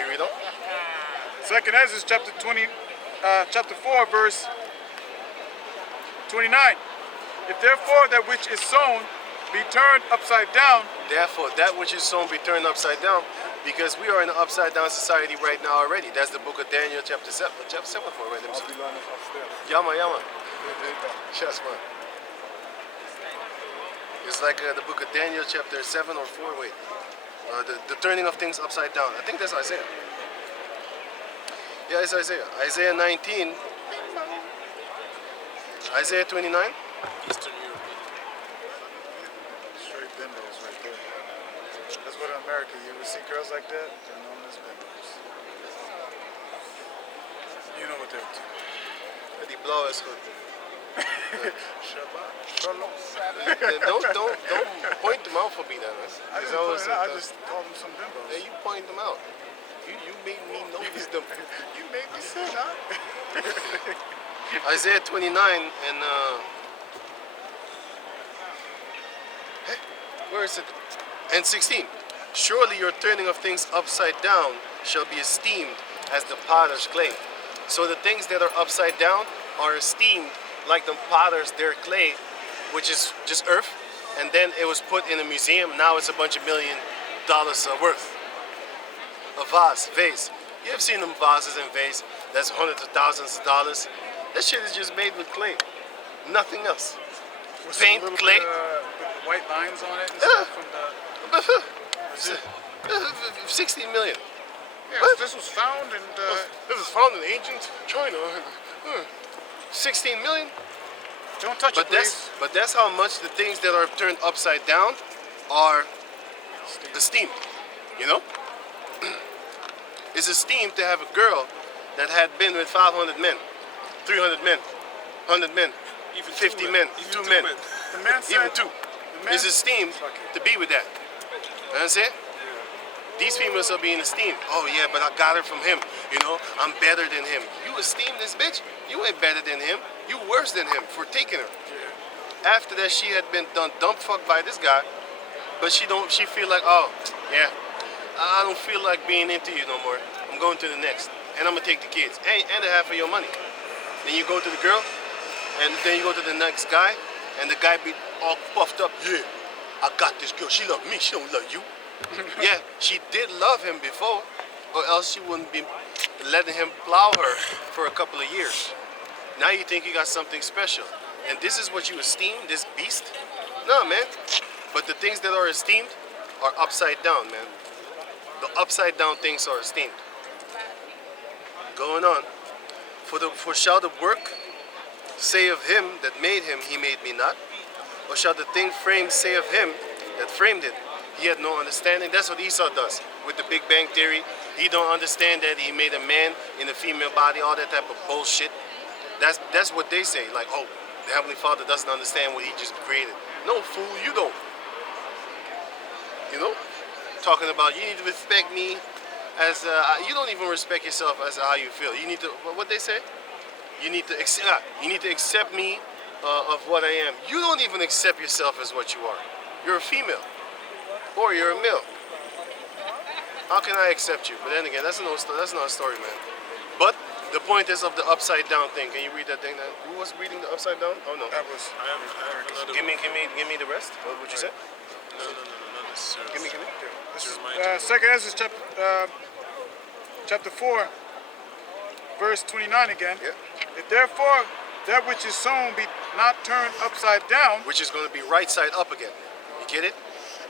you read on? Second Ezra, chapter 4, verse 29. If therefore that which is sown be turned upside down. Therefore, that which is sown be turned upside down, because we are in an upside down society right now already. That's the book of Daniel, chapter 7. Chapter 7 for right? Let me see. Yama. Yes, man. It's like the book of Daniel, chapter 7 or 4. Wait. The turning of things upside down. I think that's Isaiah. Yeah, it's Isaiah. Isaiah 19. Isaiah 29. Eastern Europe. Straight bimbos right there. That's what in America, you ever see girls like that? They're known as bimbos. You know what they're up to. Die blauw is goed. Shabbat. Shalom. Don't point them out for me, then. I just called them some bimbos. Hey, you point them out. You made me notice them. You made me say that. Isaiah 29 and where is it? And 16. Surely your turning of things upside down shall be esteemed as the potter's clay. So the things that are upside down are esteemed like the potter's their clay, which is just earth, and then it was put in a museum. Now it's a bunch of $1 million worth. A vase. You have seen them vases and vase that's hundreds of thousands of dollars. That shit is just made with clay, nothing else. Paint, clay. With white lines on it and stuff from the... 16 million. Yes, this was found in... This was found in ancient China. 16 million? Don't touch it, please. But that's how much the things that are turned upside down are esteemed, you know? It's esteemed to have a girl that had been with 500 men, 300 men, 100 men, even 50 men, two men. The man said, even two. It's esteemed to be with that. You know what I'm saying? These females are being esteemed. Oh yeah, but I got her from him. You know, I'm better than him. You esteem this bitch? You ain't better than him. You worse than him for taking her. Yeah. After that, she had been done dumb fucked by this guy, but she feel like, oh yeah, I don't feel like being into you no more. I'm going to the next, and I'm gonna take the kids and half of your money. Then you go to the girl, and then you go to the next guy, and the guy be all puffed up. Yeah, I got this girl. She love me. She don't love you. Yeah, she did love him before, or else she wouldn't be letting him plow her for a couple of years. Now you think you got something special, and this is what you esteem, this beast? No, man. But the things that are esteemed are upside down, man. The upside down things are esteemed. Going on. For shall the work say of him that made him, he made me not? Or shall the thing framed say of him that framed it, he had no understanding? That's what Esau does with the Big Bang Theory. He don't understand that he made a man in a female body, all that type of bullshit. That's what they say. Like, oh, the Heavenly Father doesn't understand what he just created. No, fool, you don't. You know? Talking about you need to respect me as you don't even respect yourself as how you feel. You need to, what they say? You need to accept me of what I am. You don't even accept yourself as what you are. You're a female. Or you're a male. How can I accept you? But then again, that's not a story, man. But the point is of the upside down thing. Can you read that thing? Who was reading the upside down? Oh no. That was. I have another. Give me the rest. What would you say? No, not necessarily. Give me. This is Second Ezra chapter 4, verse 29 again. Yeah. If therefore that which is sown be not turned upside down, which is going to be right side up again. You get it?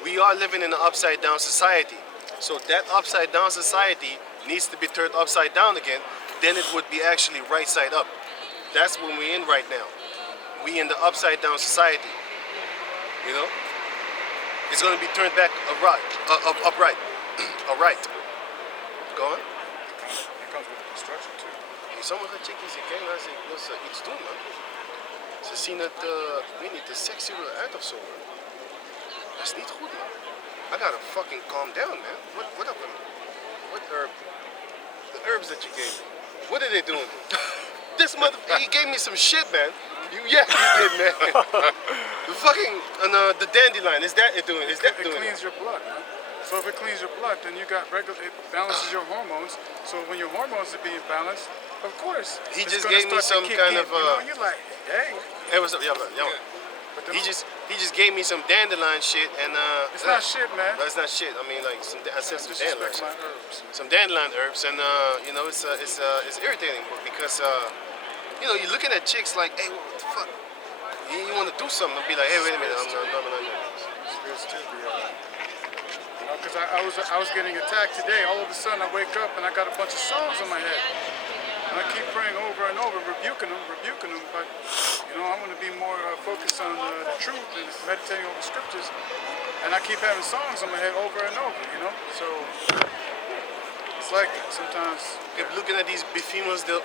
We are living in an upside down society. So that upside down society needs to be turned upside down again. Then it would be actually right side up. That's what we're in right now. We in the upside down society. You know? It's going to be turned back upright. Alright. Go on. It comes with construction too. Sommige chickies die kennen als ik ze iets doen, man. Ze zien het, ik weet niet, te seksueel uit of zo, man. Dat is niet goed, man. I gotta fucking calm down, man. What up, man? What herb? The herbs that you gave me. What are they doing? This motherfucker, he gave me some shit, man. Yeah, you did, man. The fucking, the dandelion, is that it doing? Is that it doing cleans it? your blood, man. So if it cleans your blood, then you got regular. It balances your hormones. So when your hormones are being balanced, of course, He it's just gonna gave me start to some kick kind in, of, you know, you're like, hey. Hey, what's up? Yeah, man. But then He just gave me some dandelion shit and it's not shit, man. That's not shit. I mean, like I said some dandelion. Disrespect my herbs. Some dandelion herbs, and you know, it's irritating because you know, you're looking at chicks like, hey, what the fuck? You want to do something and be like, hey, wait a minute, I'm not. Spirits too, you know, because I was getting attacked today. All of a sudden, I wake up and I got a bunch of songs in my head, and I keep praying over and over, rebuking them. But you know, I want to be more focused on the truth and meditating over scriptures. And I keep having songs in my head over and over, you know. So it's like that sometimes. Keep looking at these females, their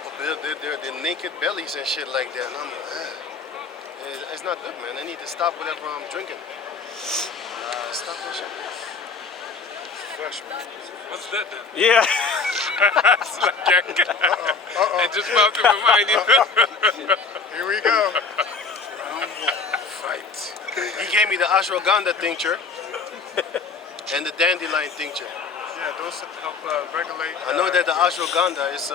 naked bellies and shit like that, and I'm like, it's not good, man. I need to stop whatever I'm drinking. Stop that shit. FLASHBACK. What's that then? Yeah. It just popped in my mind. Here we go. Fight. He gave me the ashwagandha tincture and the dandelion tincture. Yeah, those help regulate. I know that the ashwagandha is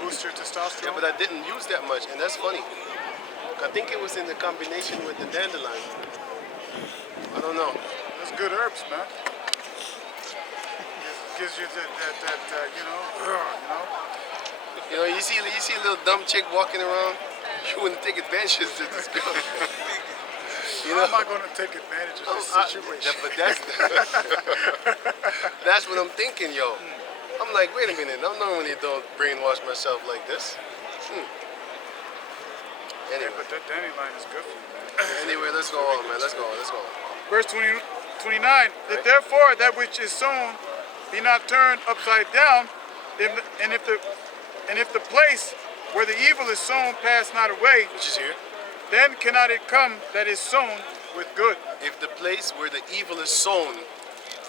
boost your testosterone. yeah, but I didn't use that much, and that's funny. I think it was in the combination with the dandelion. I don't know. Those good herbs, man. Gives you that you know. You know, you see a little dumb chick walking around, you wouldn't take advantage of this girl. You How know, am I going to take advantage of this situation? but that's what I'm thinking, yo. I'm like, wait a minute, I normally don't brainwash myself like this. Anyway, But that dandelion is good for you, man. anyway, let's go on, man. Let's go on. Verse 29. That therefore that which is sown be not turned upside down, and if the place where the evil is sown pass not away, Which is here. then cannot it come that is sown with good. If the place where the evil is sown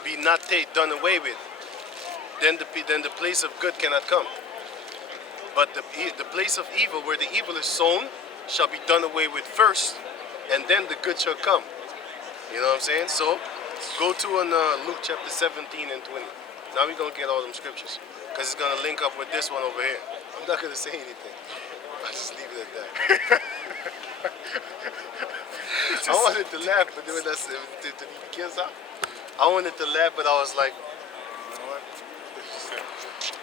be not done away with, then the place of good cannot come. But the place of evil where the evil is sown shall be done away with first, and then the good shall come. You know what I'm saying? So go to Luke chapter 17 and 20. Now we're gonna get all them scriptures, because it's gonna link up with this one over here. I'm not gonna say anything. I'll just leave it at that. I wanted to laugh, but then that's to kids out. I wanted to laugh, but I was like, You know what?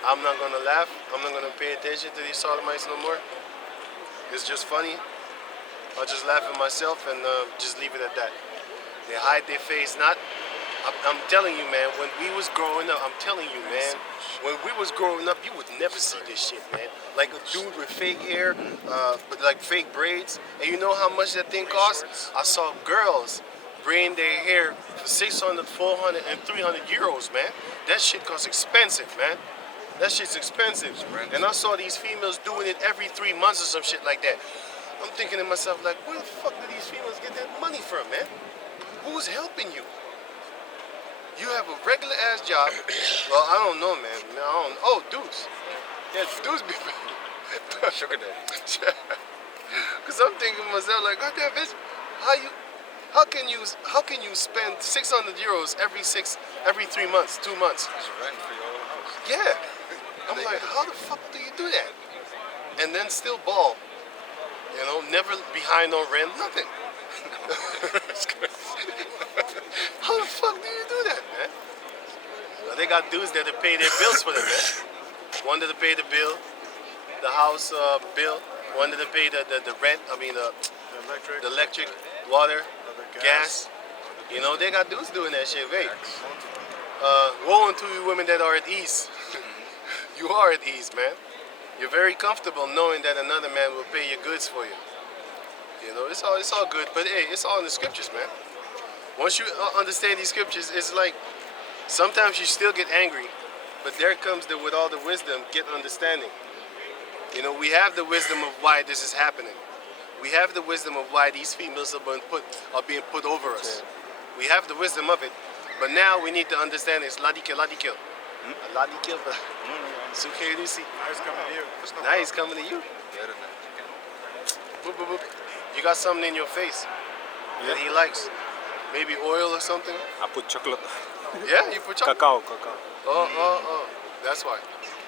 I'm not gonna laugh. I'm not gonna pay attention to these sodomites no more. It's just funny. I'll just laugh at myself and just leave it at that. They hide their face not. I'm telling you, man, when we was growing up, I'm telling you, man, when we was growing up, you would never see this shit, man. Like a dude with fake hair, but like fake braids. And you know how much that thing costs? I saw girls braiding their hair for 600, 400, and 300 euros, man. That shit costs expensive, man. That shit's expensive. And I saw these females doing it every 3 months or some shit like that. I'm thinking to myself, like, where the fuck do these females get that money from, man? Who's helping you? You have a regular ass job. Well, I don't know, man. Oh, dudes. Yeah, dudes be sugar daddy. Cause I'm thinking to myself, like, God damn, bitch, how can you spend 600 euros every 3 months, 2 months? It's rent for your own house. Yeah. I'm like, how the fuck do you do that? And then still ball. You know, never behind on rent, nothing. How the fuck do you do that, man? Well, they got dudes that pay their bills for them, man. One that pay the bill, the house bill. One that pay the rent. I mean the electric, water, gas. You know, they got dudes doing that shit. Wait. Woe unto you women that are at ease. You are at ease, man. You're very comfortable knowing that another man will pay your goods for you. You know, it's all good, but hey, it's all in the scriptures, man. Once you understand these scriptures, it's like sometimes you still get angry, but there comes with all the wisdom, get understanding. You know, we have the wisdom of why this is happening. We have the wisdom of why these females are being put over us. We have the wisdom of it, but now we need to understand it's ladikil. Ladikil, Sukherusi. Now he's coming to you. Now he's coming to you. Boop, boop, boop. You got something in your face that he likes. Maybe oil or something. I put chocolate. Yeah, you put chocolate. Cacao. Oh. That's why.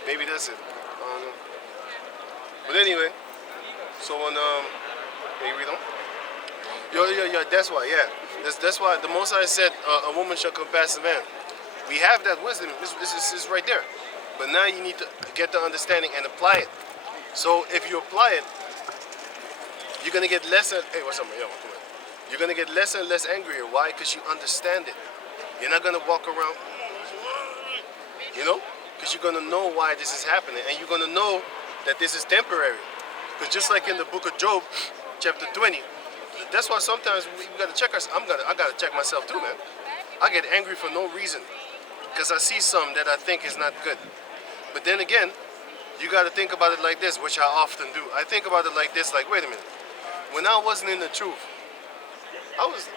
Maybe that's it. I don't know. But anyway, so when can you read on? Yo, that's why. Yeah, that's why the Most High said a woman shall compass a man. We have that wisdom. It's right there. But now you need to get the understanding and apply it. So if you apply it, you're gonna get less and hey, what's up, man? Yo, come on. You're gonna get less and less angrier. Why? Because you understand it. You're not gonna walk around, you know, because you're gonna know why this is happening, and you're gonna know that this is temporary. Because just like in the book of Job, chapter 20, that's why sometimes we gotta check ourselves. I gotta check myself too, man. I get angry for no reason because I see something that I think is not good. But then again, you gotta think about it like this, which I often do. I think about it like this, like, wait a minute. When I wasn't in the truth, I was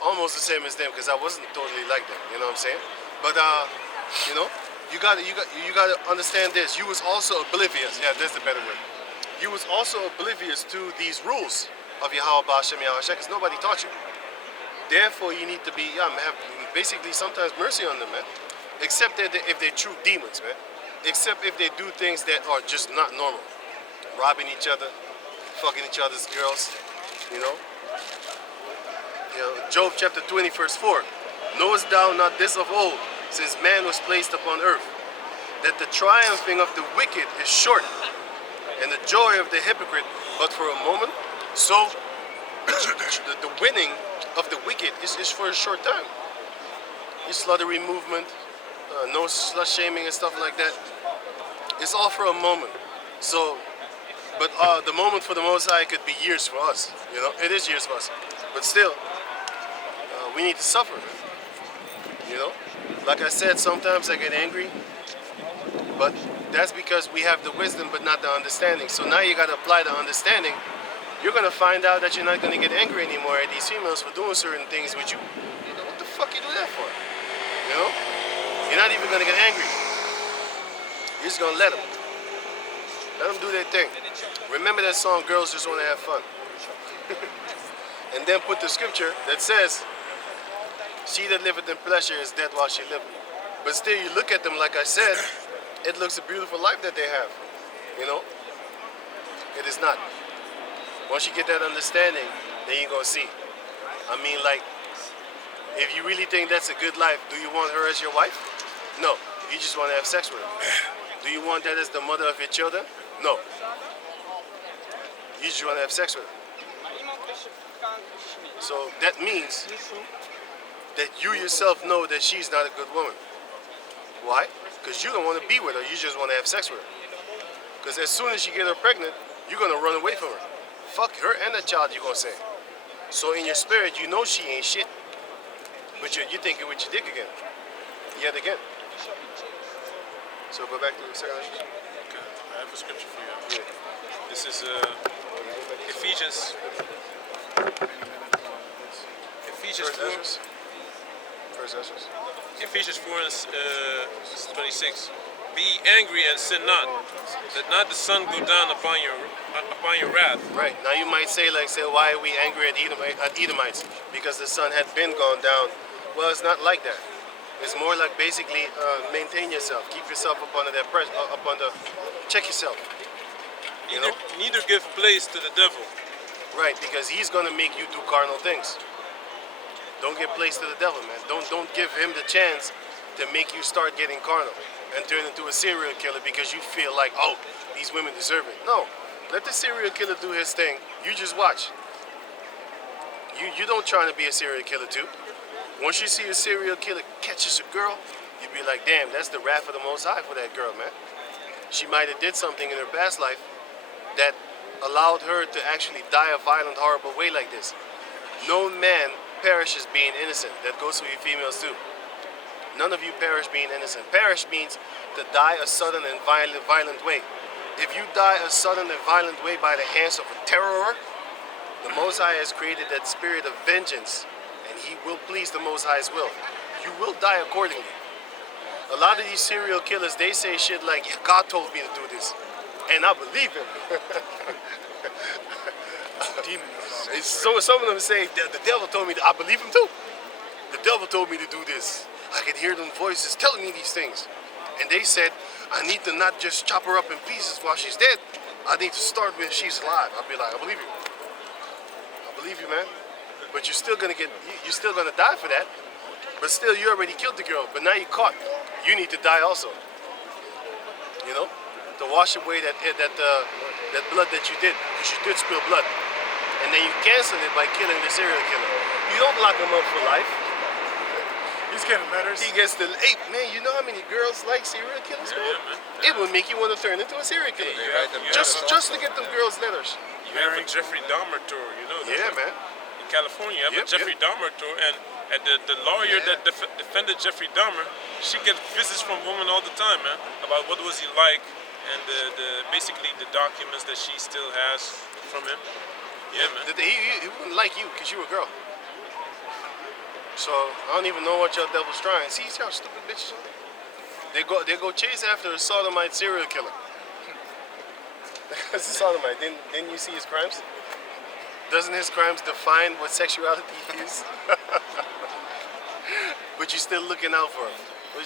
almost the same as them because I wasn't totally like them. You know what I'm saying? But you know, you gotta understand this. You was also oblivious. Yeah, that's the better word. You was also oblivious to these rules of Yahweh Ba'ashem Yahushua because nobody taught you. Therefore, you need to be have basically sometimes mercy on them, man. Except that if they're true demons, man. Except if they do things that are just not normal, robbing each other, fucking each other's girls, you know. Job chapter 20 verse 4. Knowest thou not this of old, since man was placed upon earth, that the triumphing of the wicked is short, and the joy of the hypocrite but for a moment? So the winning of the wicked is for a short time. Your sluttery movement, no slut shaming and stuff like that, it's all for a moment. So, but the moment for the Most High could be years for us. You know, it is years for us. But still, we need to suffer. You know, like I said, sometimes I get angry, but that's because we have the wisdom but not the understanding. So now you got to apply the understanding. You're gonna find out that you're not gonna get angry anymore at these females for doing certain things with you. What the fuck you do that for? You know, you're not even gonna get angry. You're just gonna let them. Let them do their thing. Remember that song, "Girls Just Wanna Have Fun," and then put the scripture that says, "She that liveth in pleasure is dead while she liveth." But still, you look at them, like I said, it looks a beautiful life that they have. You know, it is not. Once you get that understanding, then you're gonna see. I mean, like, if you really think that's a good life, do you want her as your wife? No, you just want to have sex with her. Do you want that as the mother of your children? No. You just want to have sex with her. So that means that you yourself know that she's not a good woman. Why? Because you don't want to be with her, you just want to have sex with her. Because as soon as you get her pregnant, you're gonna run away from her. Fuck her and the child, you're gonna say. So in your spirit, you know she ain't shit. But you're thinking with your dick again. Yet again. So go back to the Sexualization. Okay, I have a scripture for you. Yeah. This is Ephesians. Ephesians 4. First Ezra. Ephesians 4 and 26. Be angry and sin not, that not the sun go down upon your wrath. Right. Now you might say, why are we angry at Edomites? Because the sun had been gone down. Well, it's not like that. It's more like basically maintain yourself, keep yourself up under that pressure, check yourself. You know? Neither give place to the devil. Right, because he's gonna make you do carnal things. Don't give place to the devil, man. Don't give him the chance to make you start getting carnal and turn into a serial killer because you feel like, oh, these women deserve it. No, let the serial killer do his thing. You just watch. You don't try to be a serial killer too. Once you see a serial killer catches a girl, you be like, damn, that's the wrath of the Most High for that girl, man. She might have did something in her past life that allowed her to actually die a violent, horrible way like this. No man perishes being innocent. That goes for you females too. None of you perish being innocent. Perish means to die a sudden and violent way. If you die a sudden and violent way by the hands of a terror, the Most High has created that spirit of vengeance, and he will please the Most High's will. You will die accordingly. A lot of these serial killers, they say shit like, yeah, God told me to do this, and I believe him. Demon. Some of them say that the devil told me. I believe him too. The devil told me to do this. I could hear them voices telling me these things, and they said I need to not just chop her up in pieces while she's dead. I need to start when she's alive. I'll be like, I believe you. I believe you, man. But you're still gonna die for that. But still, you already killed the girl. But now you're caught. You need to die also. You know, to wash away that blood that you did, because you did spill blood. And then you cancel it by killing the serial killer. You don't lock him up for life. He's getting letters. He gets the, hey, man, you know how many girls like serial killers, man? It would make you want to turn into a serial killer. Just to get them girls' letters. You have a Jeffrey Dahmer tour, you know that. Yeah, man. In California, you have a Jeffrey Dahmer tour, and the lawyer that defended Jeffrey Dahmer, she gets visits from women all the time, man, about what was he like, and basically the documents that she still has from him. Yeah, man. He wouldn't like you because you were a girl. So I don't even know what your devil's trying. See how stupid bitches are? They go chase after a sodomite serial killer. That's a sodomite. Didn't you see his crimes? Doesn't his crimes define what sexuality is? But you're still looking out for him.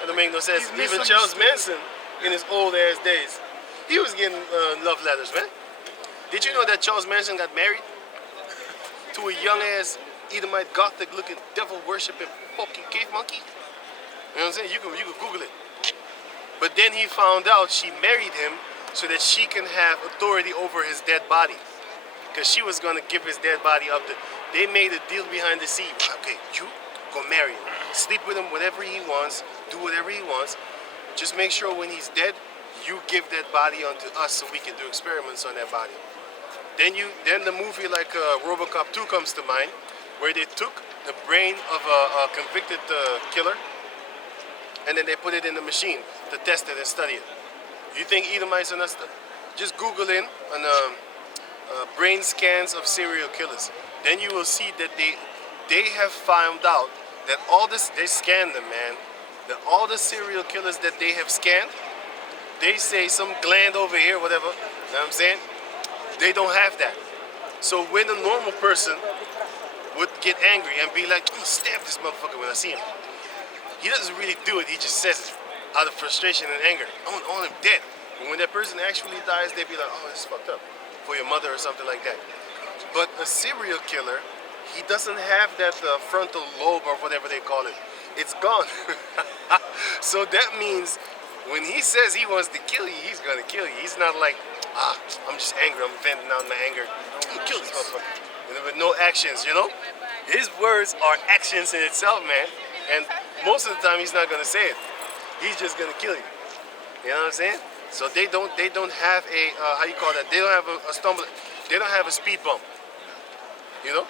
That don't make no sense. Even Charles Manson, in his old ass days, he was getting love letters, man. Did you know that Charles Manson got married to a young ass Edomite gothic looking devil worshipping fucking cave monkey? You know what I'm saying? You can Google it. But then he found out she married him so that she can have authority over his dead body. Because she was going to give his dead body up to... They made a deal behind the scene. Okay, you go marry him. Sleep with him whatever he wants. Do whatever he wants. Just make sure when he's dead, you give that body unto us so we can do experiments on that body. Then the movie like RoboCop 2 comes to mind, where they took the brain of a convicted killer and then they put it in the machine to test it and study it. You think Edomites are not stuff? Just Google in on brain scans of serial killers. Then you will see that they have found out that all this, they scanned them, man. That all the serial killers that they have scanned, they say some gland over here, whatever, you know what I'm saying? They don't have that. So when a normal person would get angry and be like, I'm gonna stab this motherfucker when I see him. He doesn't really do it, he just says it out of frustration and anger. I want him dead. And when that person actually dies, they'd be like, oh, this is fucked up for your mother or something like that. But a serial killer, he doesn't have that frontal lobe or whatever they call it. It's gone. So that means when he says he wants to kill you, he's gonna kill you. He's not like, I'm just angry, I'm venting out my anger. I'm gonna kill this motherfucker. With no actions, you know? His words are actions in itself, man. And most of the time he's not gonna say it. He's just gonna kill you. You know what I'm saying? So they don't have a how you call that? They don't have a stumble. They don't have a speed bump. You know?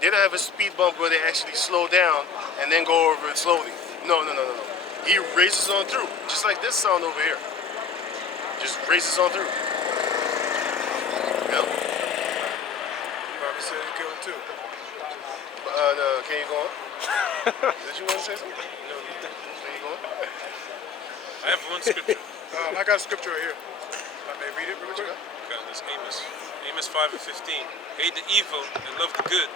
They don't have a speed bump where they actually slow down and then go over it slowly. No. He races on through, just like this sound over here. Just races on through. Yep. Probably said he killed too. No, can you go on? Did you want to say something? No. Can you go on? I have one scripture. I got a scripture right here. I may read it real quick. Okay, this Amos 5 and 15. Hate the evil and love the good,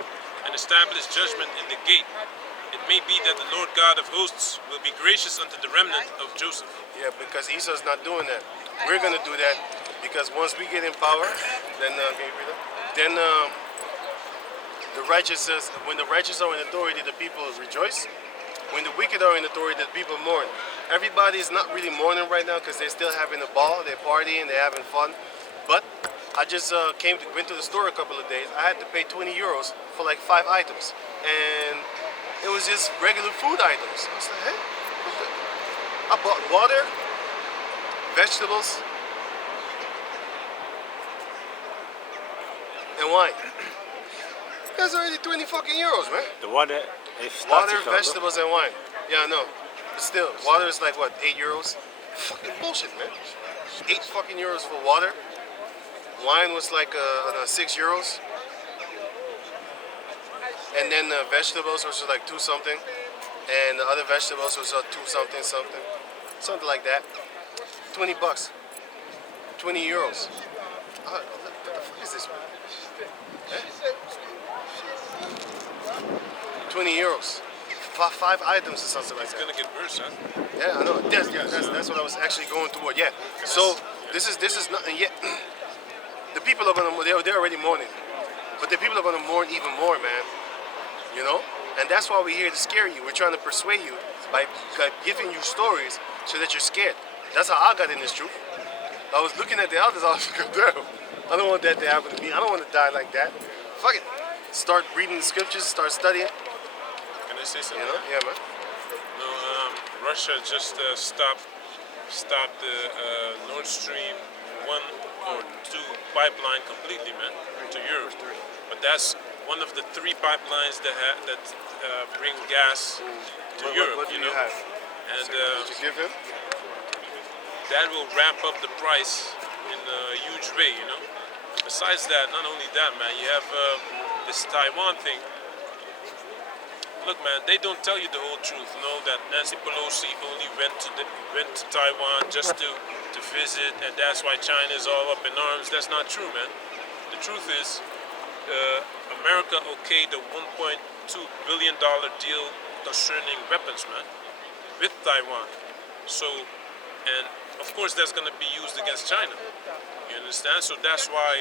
and establish judgment in the gate. It may be that the Lord God of hosts will be gracious unto the remnant of Joseph. Yeah, because Esau's not doing that. We're gonna do that because once we get in power, then can you read that? Then the righteous, when the righteous are in authority, the people rejoice. When the wicked are in authority, the people mourn. Everybody is not really mourning right now because they're still having a ball, they're partying, they're having fun. But I just went to the store a couple of days. I had to pay 20 euros for like 5 items. And it was just regular food items. I was like, hey, I bought water, vegetables, and wine. That's already 20 fucking euros, man. The water is Water, vegetables, and wine. Yeah, I know. But still, water is like what, 8 euros? Fucking bullshit, man. 8 fucking euros for water. Wine was like 6 euros. And then vegetables was like 2 something. And the other vegetables was 2 something. Something like that. 20 bucks. 20 euros. What the fuck is this, man? 20 euros. Five items or something like It's that. gonna get worse, huh? Yeah, I know. That's what I was actually going toward. Yeah. So this is nothing yet. The people are gonna they're already mourning, but the people are gonna mourn even more, man. You know, and that's why we're here to scare you. We're trying to persuade you by giving you stories so that you're scared. That's how I got in this truth. I was looking at the others. I was like, damn, I don't want that to happen to me. I don't want to die like that. Fuck it. Start reading the scriptures. Start studying. Can I say something? You know? Yeah, man. No, Russia just stopped the Nord Stream 1 or 2 pipeline completely, man, to Europe. But that's one of the 3 pipelines that bring gas to Europe, What do you you know. have? And Did you give him? that will ramp up the price in a huge way, you know. Besides that, not only that, man, you have this Taiwan thing. Look, man, they don't tell you the whole truth. Know that Nancy Pelosi only went to Taiwan just to visit, and that's why China is all up in arms. That's not true, man. The truth is, America okayed a $1.2 billion deal concerning weapons, man, with Taiwan. So, and of course that's going to be used against China. You understand? So that's why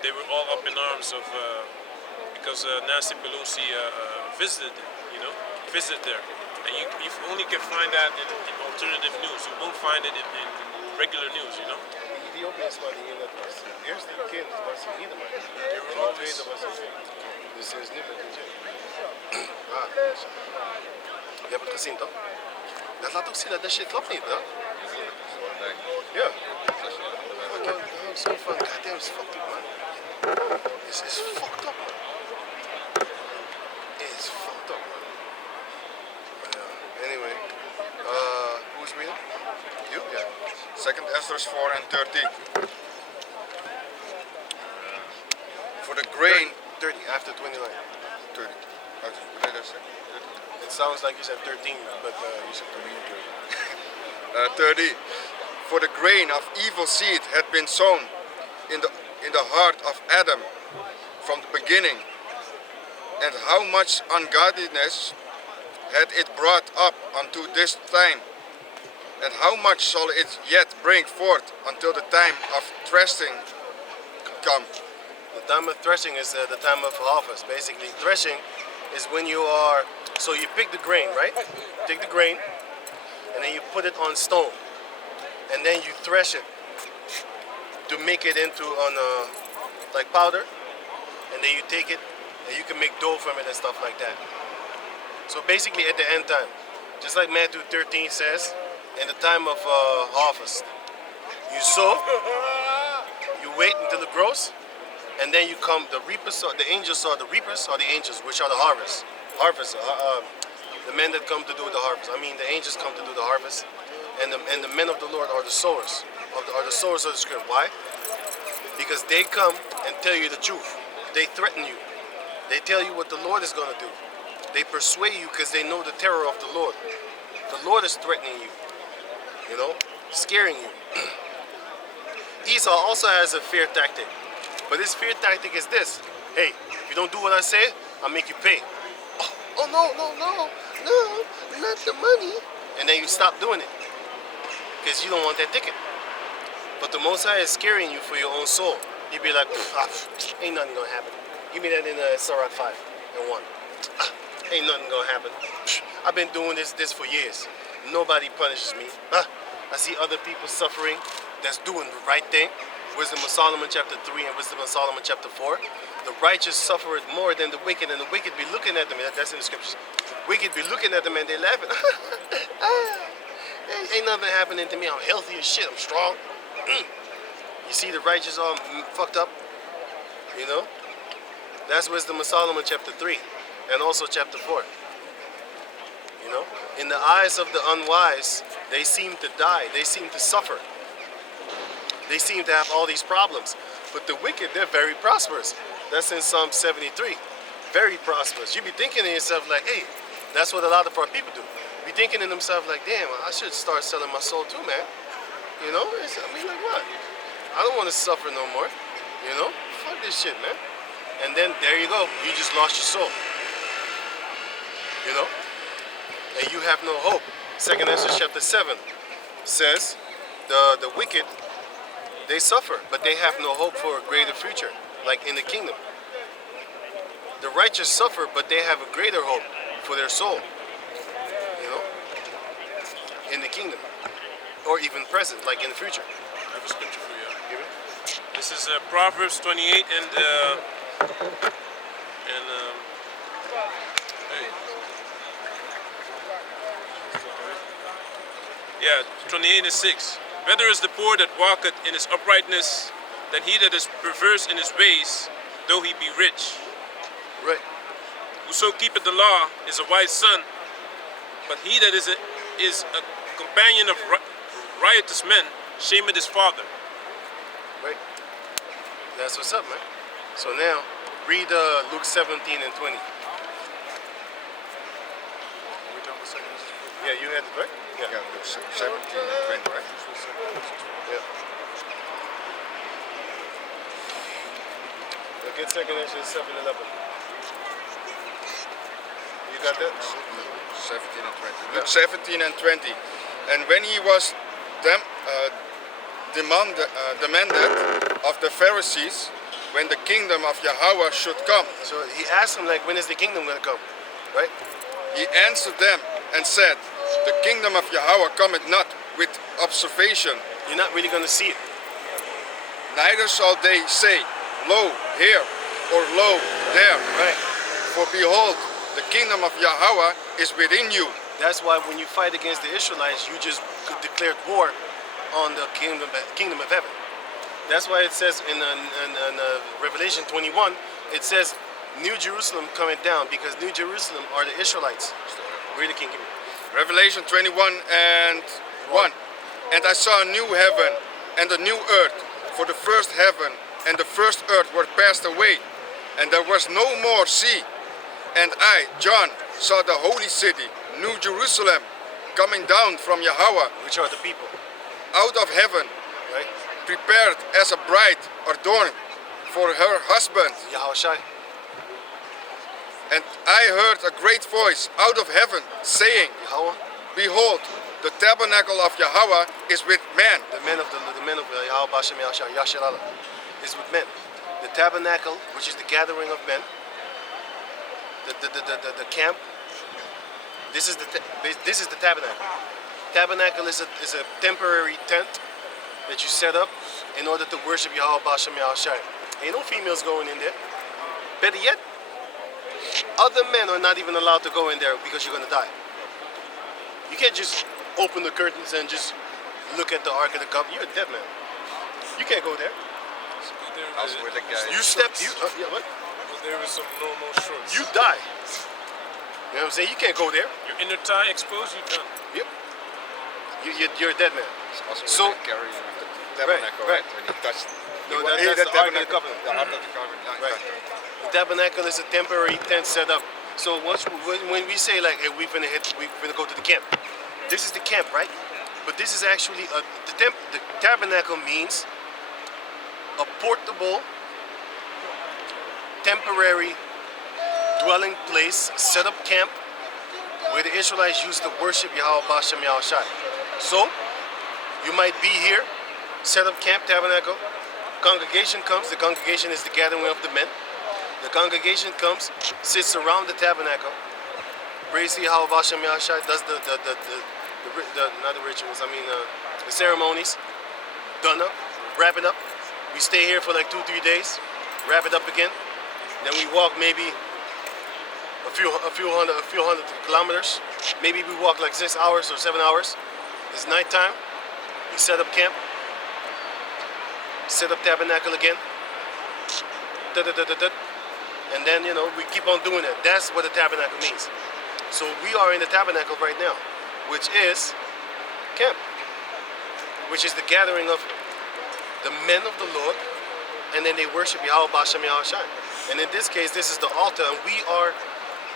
they were all up in arms of because Nancy Pelosi visited there. And you only can find that in alternative news. You won't find it in regular news, you know? Ethiopiërs waren hier net als eerste kind was in Edomites. They were always... Tweede was in Dus ze is nu met een Je hebt het gezien toch? Dat laat ook zien dat shit klopt niet, hè? Ja. I'm so fun. Goddamn, it's fucked up, man. This is fucked up, man. It's fucked up, man. Anyway, who's reading? You? Yeah. 2nd Ezra 4 and 13. For the grain, 30 after 29. 30. What did I say? It sounds like you said 13, but you said 30. 30. For the grain of evil seed had been sown in the heart of Adam from the beginning, and how much ungodliness had it brought up unto this time, and how much shall it yet bring forth until the time of threshing come? The time of threshing is the time of harvest. Basically, threshing is when you are, so you pick the grain, right? Take the grain, and then you put it on stone, and then you thresh it to make it into like powder, and then you take it, and you can make dough from it and stuff like that. So basically, at the end time, just like Matthew 13 says, in the time of harvest, you sow, you wait until it grows, and then you come. The reapers, the angels are the reapers, or the angels, which are the harvest. The men that come to do the harvest. I mean, the angels come to do the harvest, and the men of the Lord are the sowers. Are the sowers of the script. Why? Because they come and tell you the truth. They threaten you. They tell you what the Lord is going to do. They persuade you because they know the terror of the Lord. The Lord is threatening you, you know, scaring you. Esau also has a fear tactic, but his fear tactic is this: hey, if you don't do what I say, I'll make you pay. Oh no, not the money. And then you stop doing it because you don't want that ticket. But the Most High is scaring you for your own soul. You'd be like, ain't nothing gonna happen. Give me that in Sirach 5 and 1. Ain't nothing gonna happen. I've been doing this for years. Nobody punishes me. I see other people suffering that's doing the right thing. Wisdom of Solomon chapter 3 and Wisdom of Solomon chapter 4. The righteous suffer it more than the wicked, and the wicked be looking at them. That's in the scriptures. Wicked be looking at them and they laughing. Ain't nothing happening to me. I'm healthy as shit. I'm strong. You see the righteous all fucked up? You know? That's Wisdom of Solomon chapter 3 and also chapter 4. You know? In the eyes of the unwise, they seem to die. They seem to suffer. They seem to have all these problems. But the wicked, they're very prosperous. That's in Psalm 73. Very prosperous. You be thinking to yourself like, hey, that's what a lot of our people do. Be thinking to themselves like, damn, I should start selling my soul too, man. You know? I mean, like what? I don't want to suffer no more. You know? Fuck this shit, man. And then there you go. You just lost your soul. you know, and you have no hope. 2nd Ezra chapter 7 says the wicked, they suffer, but they have no hope for a greater future, like in the kingdom. The righteous suffer, but they have a greater hope for their soul, you know, in the kingdom, or even present, like in the future. I have a scripture for you. Give it. This is Proverbs 28 and hey. Yeah, 28 and 6. Better is the poor that walketh in his uprightness than he that is perverse in his ways, though he be rich. Right. Whoso keepeth the law is a wise son, but he that is a companion of riotous men shameth his father. Right. That's what's up, man. So now, read Luke 17 and 20. We done with seconds? Yeah, you had it, right? Yeah, Luke 17 and 20, right? Yeah. Look at 2nd Ezra 7:11. You got that? 17 and 20. Luke 17 and 20. And when he was demanded of the Pharisees when the kingdom of Yahweh should come, So he asked him, like, when is the kingdom going to come? Right? he answered them and said, the kingdom of Yahweh cometh not with observation, You're not really going to see it. neither shall they say, lo here, or lo there. Right. For behold, the kingdom of Yahweh is within you. That's why when you fight against the Israelites, you just declared war on the kingdom of heaven. That's why it says in Revelation 21, it says New Jerusalem coming down, because New Jerusalem are the Israelites. Read the kingdom. Revelation 21 and 1. And I saw a new heaven and a new earth, for the first heaven and the first earth were passed away, and there was no more sea. And I, John, saw the holy city, New Jerusalem, coming down from Yahweh, Which are the people, out of heaven, right? prepared as a bride adorned for her husband. Yahushai. And I heard a great voice out of heaven, saying, Yahweh. behold, the tabernacle of Yahweh is with man. The men of Yahweh Bashem Yahshua, Yasharala, is with men. The tabernacle, which is the gathering of men, the camp. This is the tabernacle. Tabernacle is a temporary tent that you set up in order to worship Yahweh Bashem Yahshua. Ain't no females going in there. Better yet, other men are not even allowed to go in there because you're gonna die. You can't just open the curtains and just look at the Ark of the Covenant. You're a dead man. You can't go there. Also with the guy. You step. Yeah, what? There was some normal shorts. You die. You know what I'm saying? You can't go there. Your inner thigh exposed, you're done. Yep. You're a dead man. Also with So- the carrying of the tabernacle, right. when he touched. No, he that's the Ark of the Covenant. The Ark of the Covenant. Yeah, Right. exactly. The tabernacle is a temporary tent set up. So when we say like, hey, we're gonna go to the camp. This is the camp, right? But this is actually the tabernacle means a portable, temporary dwelling place, set up camp where the Israelites used to worship Yahweh Bashem Yahushai. So you might be here, set up camp, tabernacle. Congregation comes. The congregation is the gathering of the men. The congregation comes, sits around the tabernacle, prays to Yahweh Bashem Yahushai, does not the rituals, the ceremonies, done up, wrap it up. We stay here for like 2-3 days, wrap it up again. Then we walk maybe a few hundred kilometers. Maybe we walk like 6 hours or 7 hours. It's nighttime. We set up camp, set up tabernacle again. And then, we keep on doing it. That's what the tabernacle means. So we are in the tabernacle right now, which is camp, which is the gathering of the men of the Lord, and then they worship Yahweh Bashem Yahushai. And in this case, this is the altar, and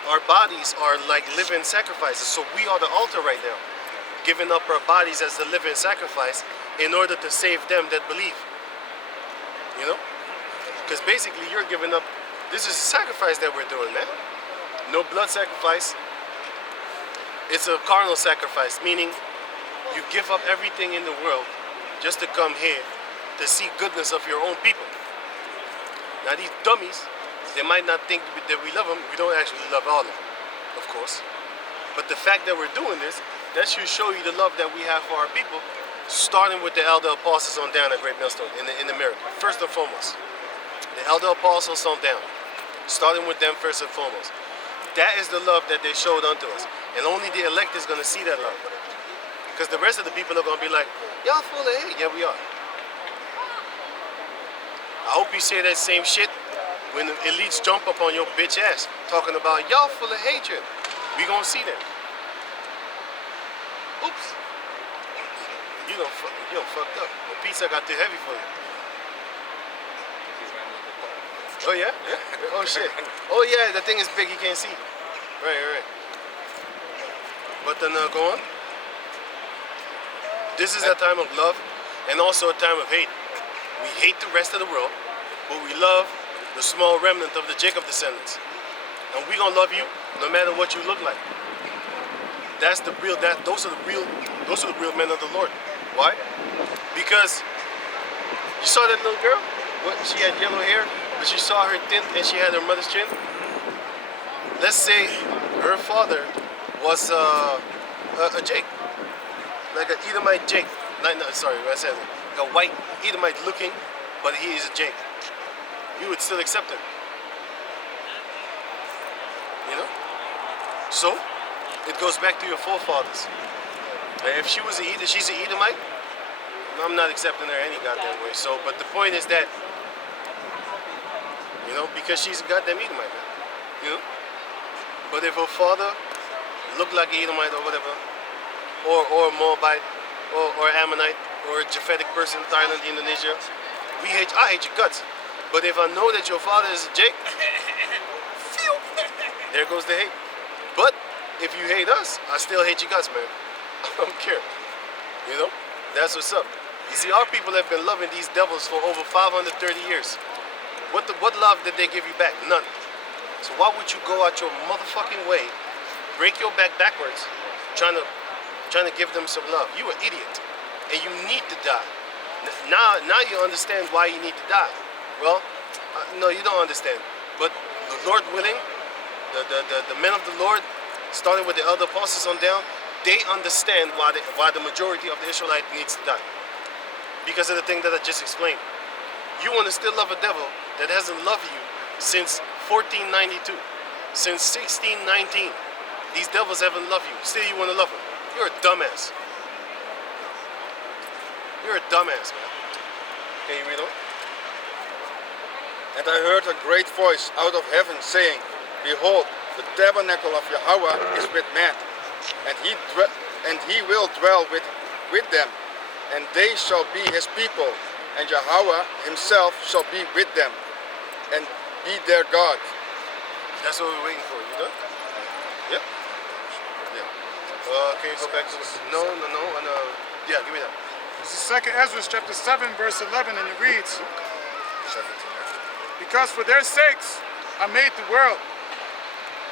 our bodies are like living sacrifices. So we are the altar right now, giving up our bodies as the living sacrifice in order to save them that believe. Because basically you're giving up. This is a sacrifice that we're doing, man. No blood sacrifice, It's a carnal sacrifice, meaning you give up everything in the world just to come here to see goodness of your own people. Now these dummies, they might not think that we love them. We don't actually love all of them, of course. But the fact that we're doing this, that should show you the love that we have for our people, starting with the elder apostles on down at Great Millstone in America. First and foremost, the elder apostles on down, starting with them first and foremost. That is the love that they showed unto us. And only the elect is going to see that love. Because the rest of the people are going to be like, y'all full of hate. Yeah, we are. I hope you say that same shit when the elites jump up on your bitch ass talking about y'all full of hatred. We gonna see that. Oops. You done fucked up. The pizza got too heavy for you. Oh yeah? Yeah? Oh shit. Oh yeah, the thing is big, you can't see. Right. But then go on. This is a time of love and also a time of hate. We hate the rest of the world, but we love the small remnant of the Jacob descendants. And we gonna love you no matter what you look like. Those are the real men of the Lord. Why? Because you saw that little girl? What, she had yellow hair, but she saw her tint and she had her mother's chin. Let's say her father was a Jake, like an Edomite Jake. Sorry, I said it. Like a white Edomite looking, but he is a Jake. You would still accept him. You know? So, it goes back to your forefathers. And if she's an Edomite, I'm not accepting her any goddamn way. So, but the point is that, you know, because she's a goddamn Edomite, man. You know? But if her father looked like an Edomite or whatever, or Moabite, or Ammonite, or a Japhetic person, Thailand, Indonesia, I hate your guts. But if I know that your father is a Jake, there goes the hate. But if you hate us, I still hate your guts, man. I don't care. You know? That's what's up. You see, our people have been loving these devils for over 530 years. What love did they give you back? None. So why would you go out your motherfucking way, break your back backwards, trying to give them some love? You an idiot. And you need to die. Now you understand why you need to die. Well, no, you don't understand. But the Lord willing, the men of the Lord, starting with the elder apostles on down, they understand why the majority of the Israelites needs to die. Because of the thing that I just explained. You want to still love a devil that hasn't loved you since 1492, since 1619. These devils haven't loved you. Still you want to love them. You're a dumbass. You're a dumbass, man. Can you read on? And I heard a great voice out of heaven saying, Behold, the tabernacle of Yahweh is with man, and he will dwell with them, and they shall be his people, and Yahweh himself shall be with them, and be their God. That's what we're waiting for. You done? Yep. Yeah. Can you go back to this? No. Yeah, give me that. This is 2 Ezra chapter 7, verse 11, and it reads, Because for their sakes I made the world,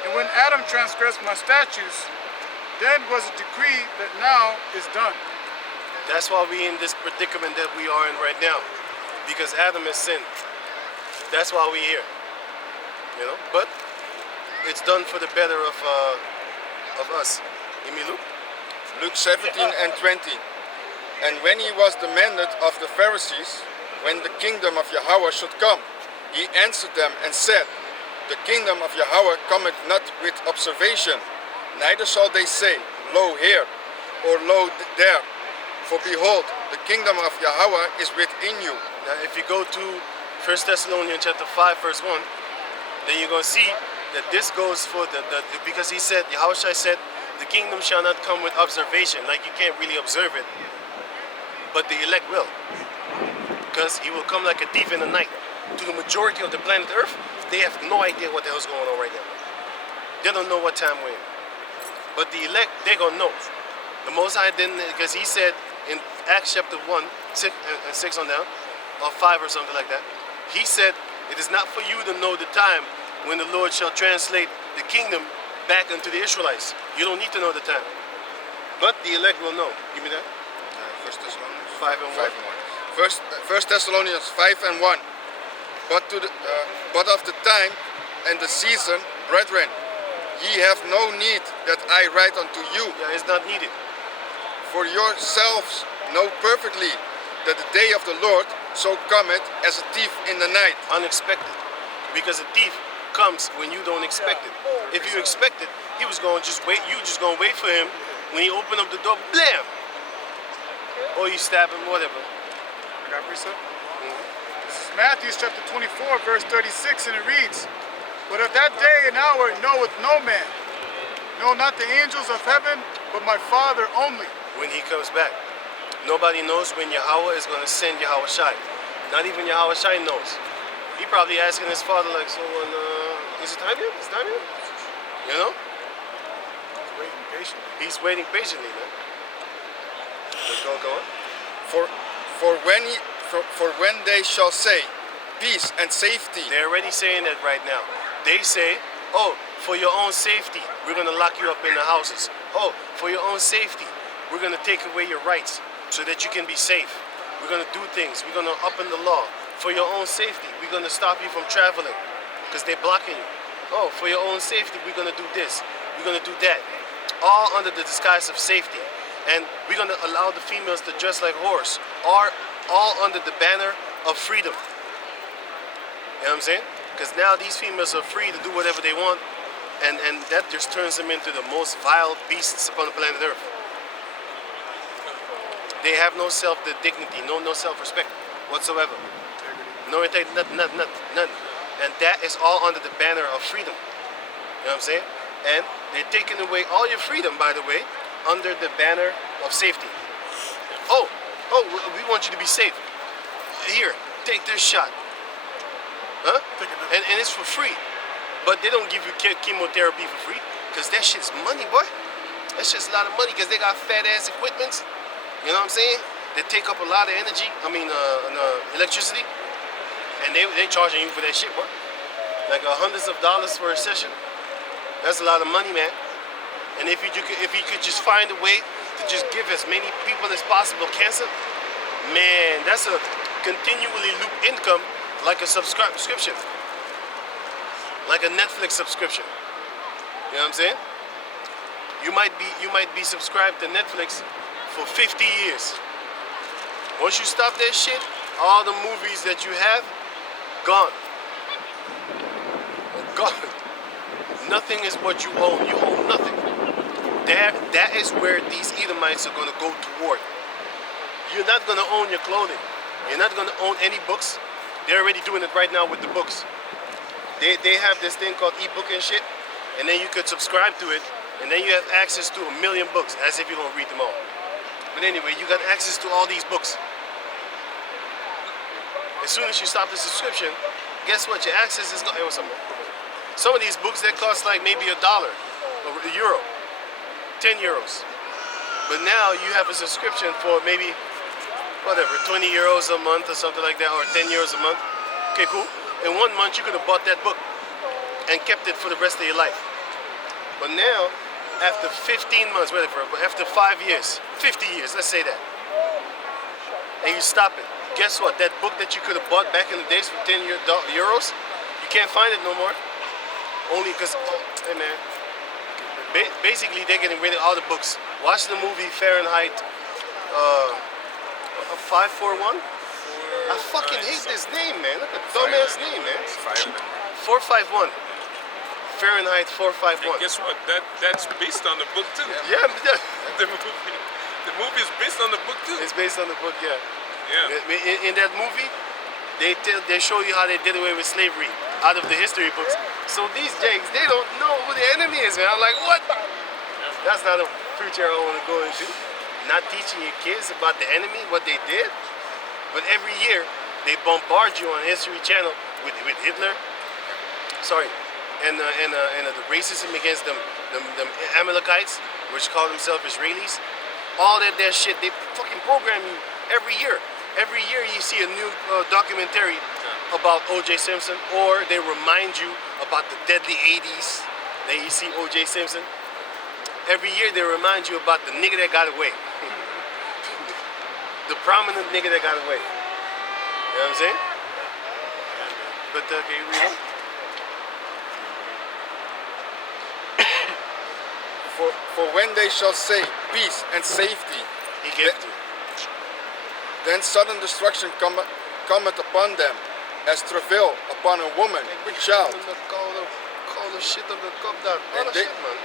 and when Adam transgressed my statutes, then was a decree that now is done. That's why we're in this predicament that we are in right now, because Adam has sinned. That's why we're here, you know. But it's done for the better of us. You mean Luke? Luke 17 and 20. And when he was demanded of the Pharisees, when the kingdom of Yahweh should come, he answered them and said, The kingdom of Yahweh cometh not with observation, neither shall they say, Lo here, or lo there. For behold, the kingdom of Yahweh is within you. Now if you go to 1 Thessalonians chapter 5, verse 1, then you're going to see that this goes for because he said, Yahushua said, the kingdom shall not come with observation, like you can't really observe it, but the elect will. Because he will come like a thief in the night. To the majority of the planet Earth, they have no idea what the hell's going on right now. They don't know what time we're in. But the elect, they're going to know. The Most High didn't, because he said in Acts chapter 1, 6 on down, or 5 or something like that, he said, it is not for you to know the time when the Lord shall translate the kingdom back unto the Israelites. You don't need to know the time. But the elect will know. Give me that. First Thessalonians 5 and 1. 5 and 1. First Thessalonians 5 and 1. But of the time and the season, brethren, ye have no need that I write unto you. Yeah, it's not needed. For yourselves know perfectly that the day of the Lord so cometh as a thief in the night. Unexpected. Because a thief comes when you don't expect it. If you expect it, he was going to just wait. You just going to wait for him. When he opened up the door, blam! Or you stab him, whatever. I got precept. This is Matthew chapter 24, verse 36, and it reads, But of that day and hour knoweth no man, no, not the angels of heaven, but my Father only. When he comes back. Nobody knows when Yahweh is going to send Yahweh Shai. Not even Yahweh Shai knows. He probably asking his father like, so is it time yet? Is it time yet? You know? He's waiting patiently. He's waiting patiently, man. Go on. For when they shall say peace and safety. They're already saying that right now. They say, oh, for your own safety, we're going to lock you up in the houses. Oh, for your own safety, we're going to take away your rights so that you can be safe. We're going to do things. We're going to up in the law. For your own safety, we're going to stop you from traveling because they're blocking you. Oh, for your own safety, we're going to do this. We're going to do that. All under the disguise of safety. And we're going to allow the females to dress like whores. All under the banner of freedom. You know what I'm saying? Because now these females are free to do whatever they want. And that just turns them into the most vile beasts upon the planet Earth. They have no self-dignity, no self-respect whatsoever. No integrity, none. And that is all under the banner of freedom. You know what I'm saying? And they're taking away all your freedom, by the way, under the banner of safety. Oh, we want you to be safe. Here, take this shot. Huh? And it's for free. But they don't give you chemotherapy for free because that shit's money, boy. That's just a lot of money because they got fat ass equipments. You know what I'm saying? They take up a lot of energy. Electricity. And they charging you for that shit, boy. Like hundreds of dollars for a session. That's a lot of money, man. And if you could just find a way to just give as many people as possible cancer, man, that's a continually loop income like a subscription. Like a Netflix subscription. You know what I'm saying? You might be subscribed to Netflix for 50 years. Once you stop that shit, all the movies that you have, gone. Gone. Nothing is what you own. You own nothing. That is where these Edomites are going to go toward. You're not going to own your clothing. You're not going to own any books. They're already doing it right now with the books. They have this thing called ebook and shit, and then you could subscribe to it, and then you have access to 1 million books, as if you're going to read them all. But anyway, you got access to all these books. As soon as you stop the subscription, guess what? Your access is going. Some of these books that cost like maybe $1 or €1, 10 euros. But now you have a subscription for maybe whatever, 20 euros a month or something like that, or 10 euros a month. Okay, cool. In 1 month, you could have bought that book and kept it for the rest of your life. But now, after 15 months, whatever, after 5 years, 50 years, let's say that, and you stop it, guess what? That book that you could have bought back in the days for 10 euros, you can't find it no more. Only because, hey man, basically they're getting rid of all the books. Watch the movie Fahrenheit 541. I fucking hate this name, man. Look at the dumbass name, man. 451. Fahrenheit 451. And guess what? That's based on the book too. Yeah. The movie is based on the book too. It's based on the book, yeah. Yeah. In that movie, they show you how they did away with slavery out of the history books. So these jakes, they don't know who the enemy is, man. I'm like, what? That's not a future I want to go into. Not teaching your kids about the enemy, what they did. But every year, they bombard you on History Channel with Hitler. Sorry. And the racism against them Amalekites, which call themselves Israelis. All that shit, they fucking program you every year. Every year you see a new documentary about O.J. Simpson, or they remind you about the deadly 80s, Then you see O.J. Simpson. Every year they remind you about the nigga that got away. The prominent nigga that got away. You know what I'm saying? But can you read them? For when they shall say peace and safety, He gave to. then sudden destruction cometh upon them, as travail upon a woman with child. Call the shit of the cup daar. En Oh, they- shit, man.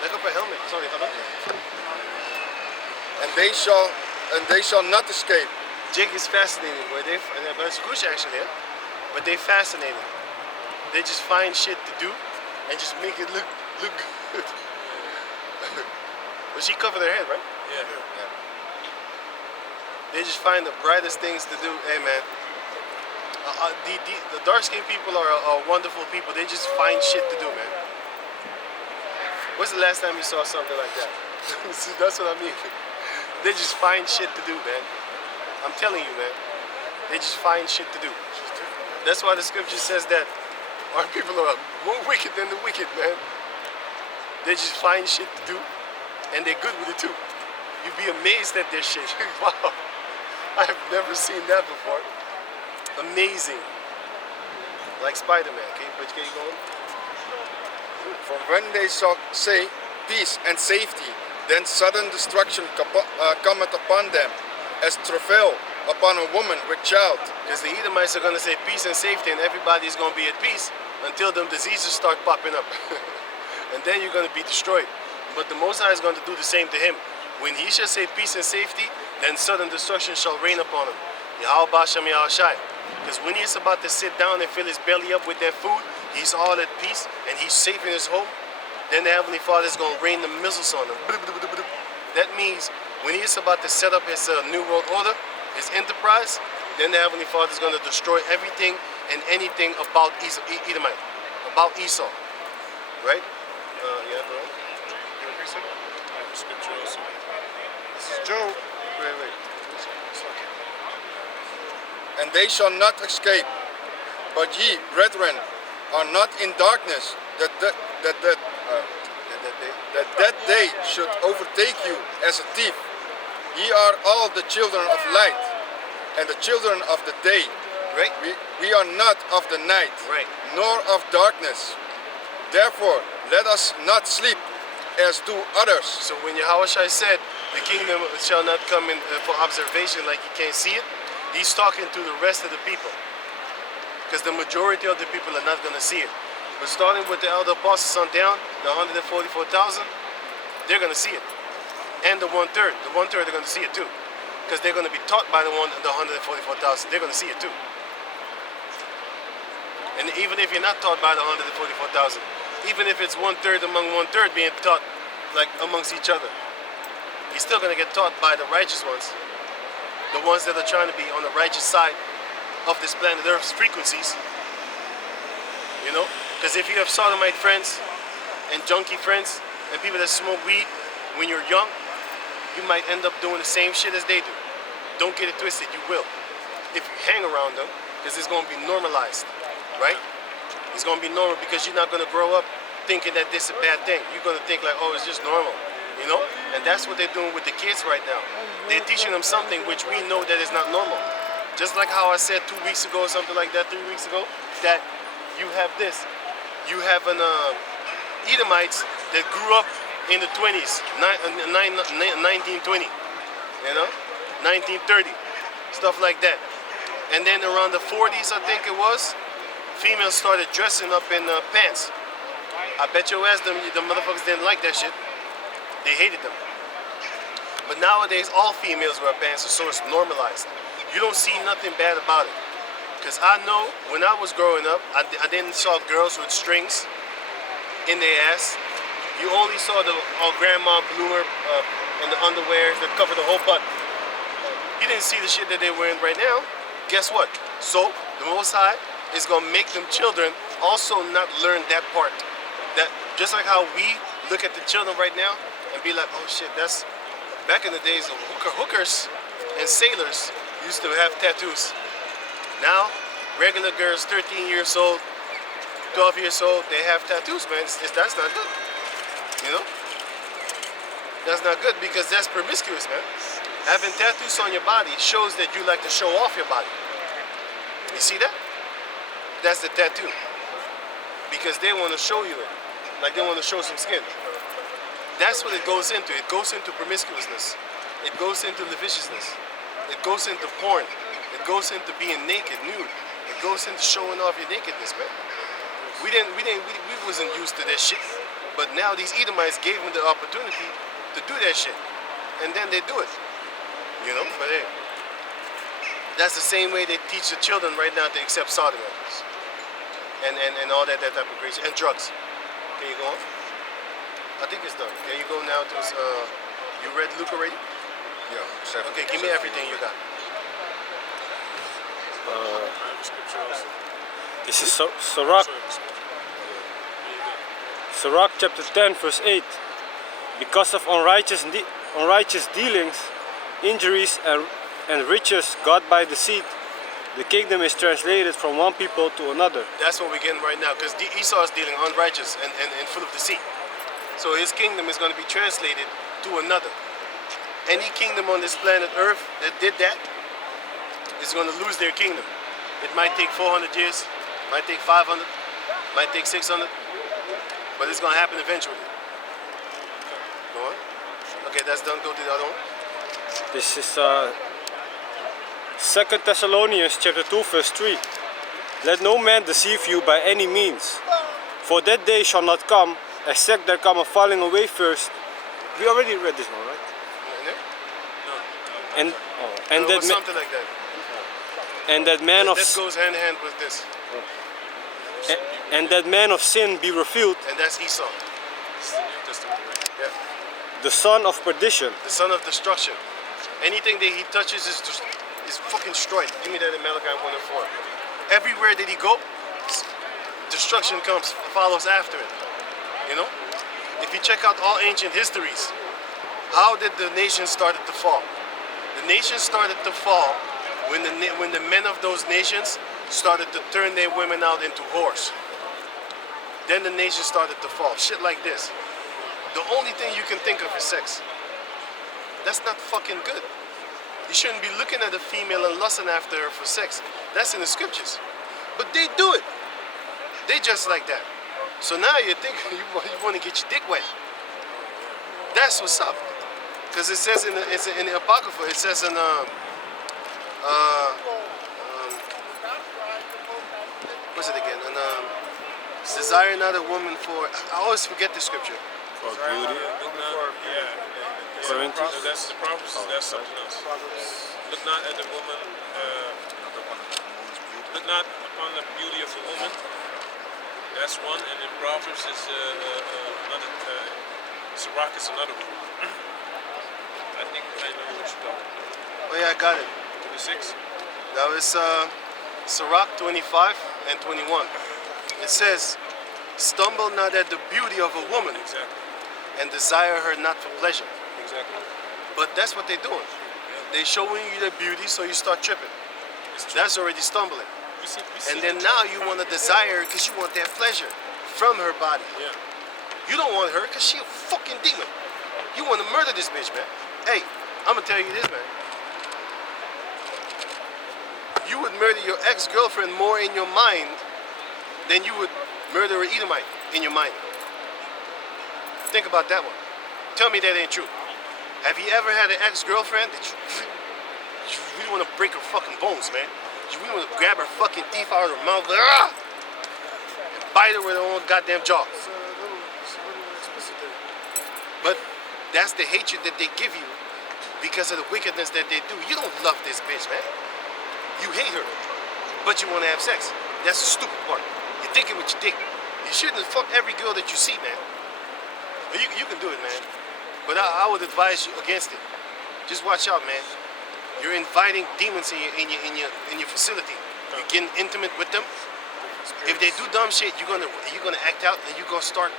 Leg op een helmet. Sorry, ga maar. And they shall not escape. Jake is fascinating, boy. But it's Kush actually, yeah? But they fascinating. They just find shit to do and just make it look good. But she covered her head, right? Yeah. They just find the brightest things to do. Hey, man. The dark-skinned people are wonderful people. They just find shit to do, man. When's the last time you saw something like that? See, that's what I mean. They just find shit to do, man. I'm telling you, man. They just find shit to do. That's why the scripture says that our people are more wicked than the wicked, man. They just find shit to do, and they're good with it too. You'd be amazed at their shit. Wow. I have never seen that before. Amazing. Like Spider-Man. But can you go on? For when they shall say peace and safety, then sudden destruction cometh upon them, as travail upon a woman with child. Because the Edomites are going to say peace and safety, and everybody's going to be at peace until them diseases start popping up. And then you're going to be destroyed. But the Most High is going to do the same to him. When he shall say peace and safety, then sudden destruction shall reign upon him. Because when he's about to sit down and fill his belly up with that food, he's all at peace and he's safe in his home. Then the Heavenly Father is going to rain the missiles on him. That means when he's about to set up his New World Order, his enterprise, then the Heavenly Father is going to destroy everything and anything about Edomite, about Esau. Right? Yeah, bro. You agree, sir? I have the scripture also. This is Job. Wait. And they shall not escape. But ye, brethren, are not in darkness, that day should overtake you as a thief. Ye are all the children of light, and the children of the day. Right? We are not of the night, Right. nor of darkness. Therefore, let us not sleep as do others. So when Yahushua said the kingdom shall not come in for observation like you can't see it, he's talking to the rest of the people. Because the majority of the people are not going to see it. But starting with the elder apostles on down, the 144,000, they're going to see it. And the 1/3. The 1/3 are going to see it too. Because they're going to be taught by the 144,000. They're going to see it too. And even if you're not taught by the 144,000, even if it's 1/3 among 1/3 being taught like amongst each other, you're still going to get taught by the righteous ones. The ones that are trying to be on the righteous side of this planet Earth's frequencies. You know? Because if you have sodomite friends and junkie friends and people that smoke weed when you're young, you might end up doing the same shit as they do. Don't get it twisted, you will. If you hang around them, because it's going to be normalized, right? It's going to be normal because you're not going to grow up thinking that this is a bad thing. You're going to think like, oh, it's just normal, you know? And that's what they're doing with the kids right now. They're teaching them something which we know that is not normal. Just like how I said 2 weeks ago or something like that, 3 weeks ago, that you have this. You have an Edomites that grew up in the 20s, 1920, you know, 1930, stuff like that. And then around the 40s, I think it was, females started dressing up in pants. I bet your ass the motherfuckers didn't like that shit. They hated them. But nowadays, all females wear pants, so it's normalized. You don't see nothing bad about it. Because I know when I was growing up, I didn't saw girls with strings in their ass. You only saw the grandma bloomer and the underwear that covered the whole butt. You didn't see the shit that they're wearing right now. Guess what? So the Most High is gonna make them children also not learn that part. That just like how we look at the children right now and be like, oh shit, that's back in the days of hookers and sailors used to have tattoos. Now, regular girls, 13 years old, 12 years old, they have tattoos, man. That's not good. You know? That's not good because that's promiscuous, man. Having tattoos on your body shows that you like to show off your body. You see that? That's the tattoo. Because they want to show you it. Like they want to show some skin. That's what it goes into. It goes into promiscuousness. It goes into lasciviousness. It goes into porn. It goes into being naked, nude. It goes into showing off your nakedness, man. We wasn't used to that shit. But now these Edomites gave them the opportunity to do that shit. And then they do it. You know, but hey, that's the same way they teach the children right now to accept sodomy and all that type of crazy, and drugs. Can you go on? I think it's done. Can you go now to, you read Luke already? Yeah, 7. Okay, give me everything you got. This is Sirach chapter 10 verse 8. Because of unrighteous dealings, injuries and riches got by deceit, the kingdom is translated from one people to another. That's what we're getting right now, because Esau is dealing unrighteous and full of deceit. So his kingdom is going to be translated to another. Any kingdom on this planet Earth that did that is going to lose their kingdom. It might take 400 years, might take 500, might take 600, but it's going to happen eventually. Go on. Okay, that's done. Go to the other one. This is 2 Thessalonians chapter 2 verse 3. Let no man deceive you by any means, for that day shall not come, except there come a falling away first. We already read this one, right? And that something like that. And that man of This goes hand in hand with this. and that man of sin be revealed, And that's Esau. Yeah. the son of perdition. The son of destruction. Anything that he touches is fucking destroyed. Give me that in Malachi 1:4. Everywhere that he go, destruction comes, follows after it. You know? If you check out all ancient histories, how did the nation started to fall? The nation started to fall when the men of those nations started to turn their women out into whores. Then the nation started to fall. Shit like this. The only thing you can think of is sex. That's not fucking good. You shouldn't be looking at a female and lusting after her for sex. That's in the scriptures. But they do it. They just like that. So now you think you want to get your dick wet. That's what's up. Because it says in the Apocrypha, it says in what's it again? And desire not a woman for. I always forget the scripture. For beauty. Corinthians. That's the prophecy. That's something else. Look not at the woman. Look not upon the beauty of the woman. That's one. And in Proverbs is another. Sirach is another one. I think I know what you're talking about. Oh yeah, I got it. 26. That was Sirach 25 and 21. It says, stumble not at the beauty of a woman, Exactly. and desire her not for pleasure. Exactly. But that's what they're doing. They're showing you the beauty, so you start tripping. That's already stumbling. We see And then now you want to desire her because you want that pleasure from her body. Yeah. You don't want her because she a fucking demon. You want to murder this bitch, man. Hey, I'm going to tell you this, man. You would murder your ex-girlfriend more in your mind than you would murder an Edomite in your mind. Think about that one. Tell me that ain't true. Have you ever had an ex-girlfriend that you really want to break her fucking bones, man? You really want to grab her fucking teeth out of her mouth and bite her with her own goddamn jaw. It's a little explicit there. But that's the hatred that they give you because of the wickedness that they do. You don't love this bitch, man. You hate her, but you want to have sex. That's the stupid part. You're thinking with your dick. You shouldn't fuck every girl that you see, man. You can do it, man. But I would advise you against it. Just watch out, man. You're inviting demons in your facility. You're getting intimate with them. If they do dumb shit, you're gonna act out and you're gonna start.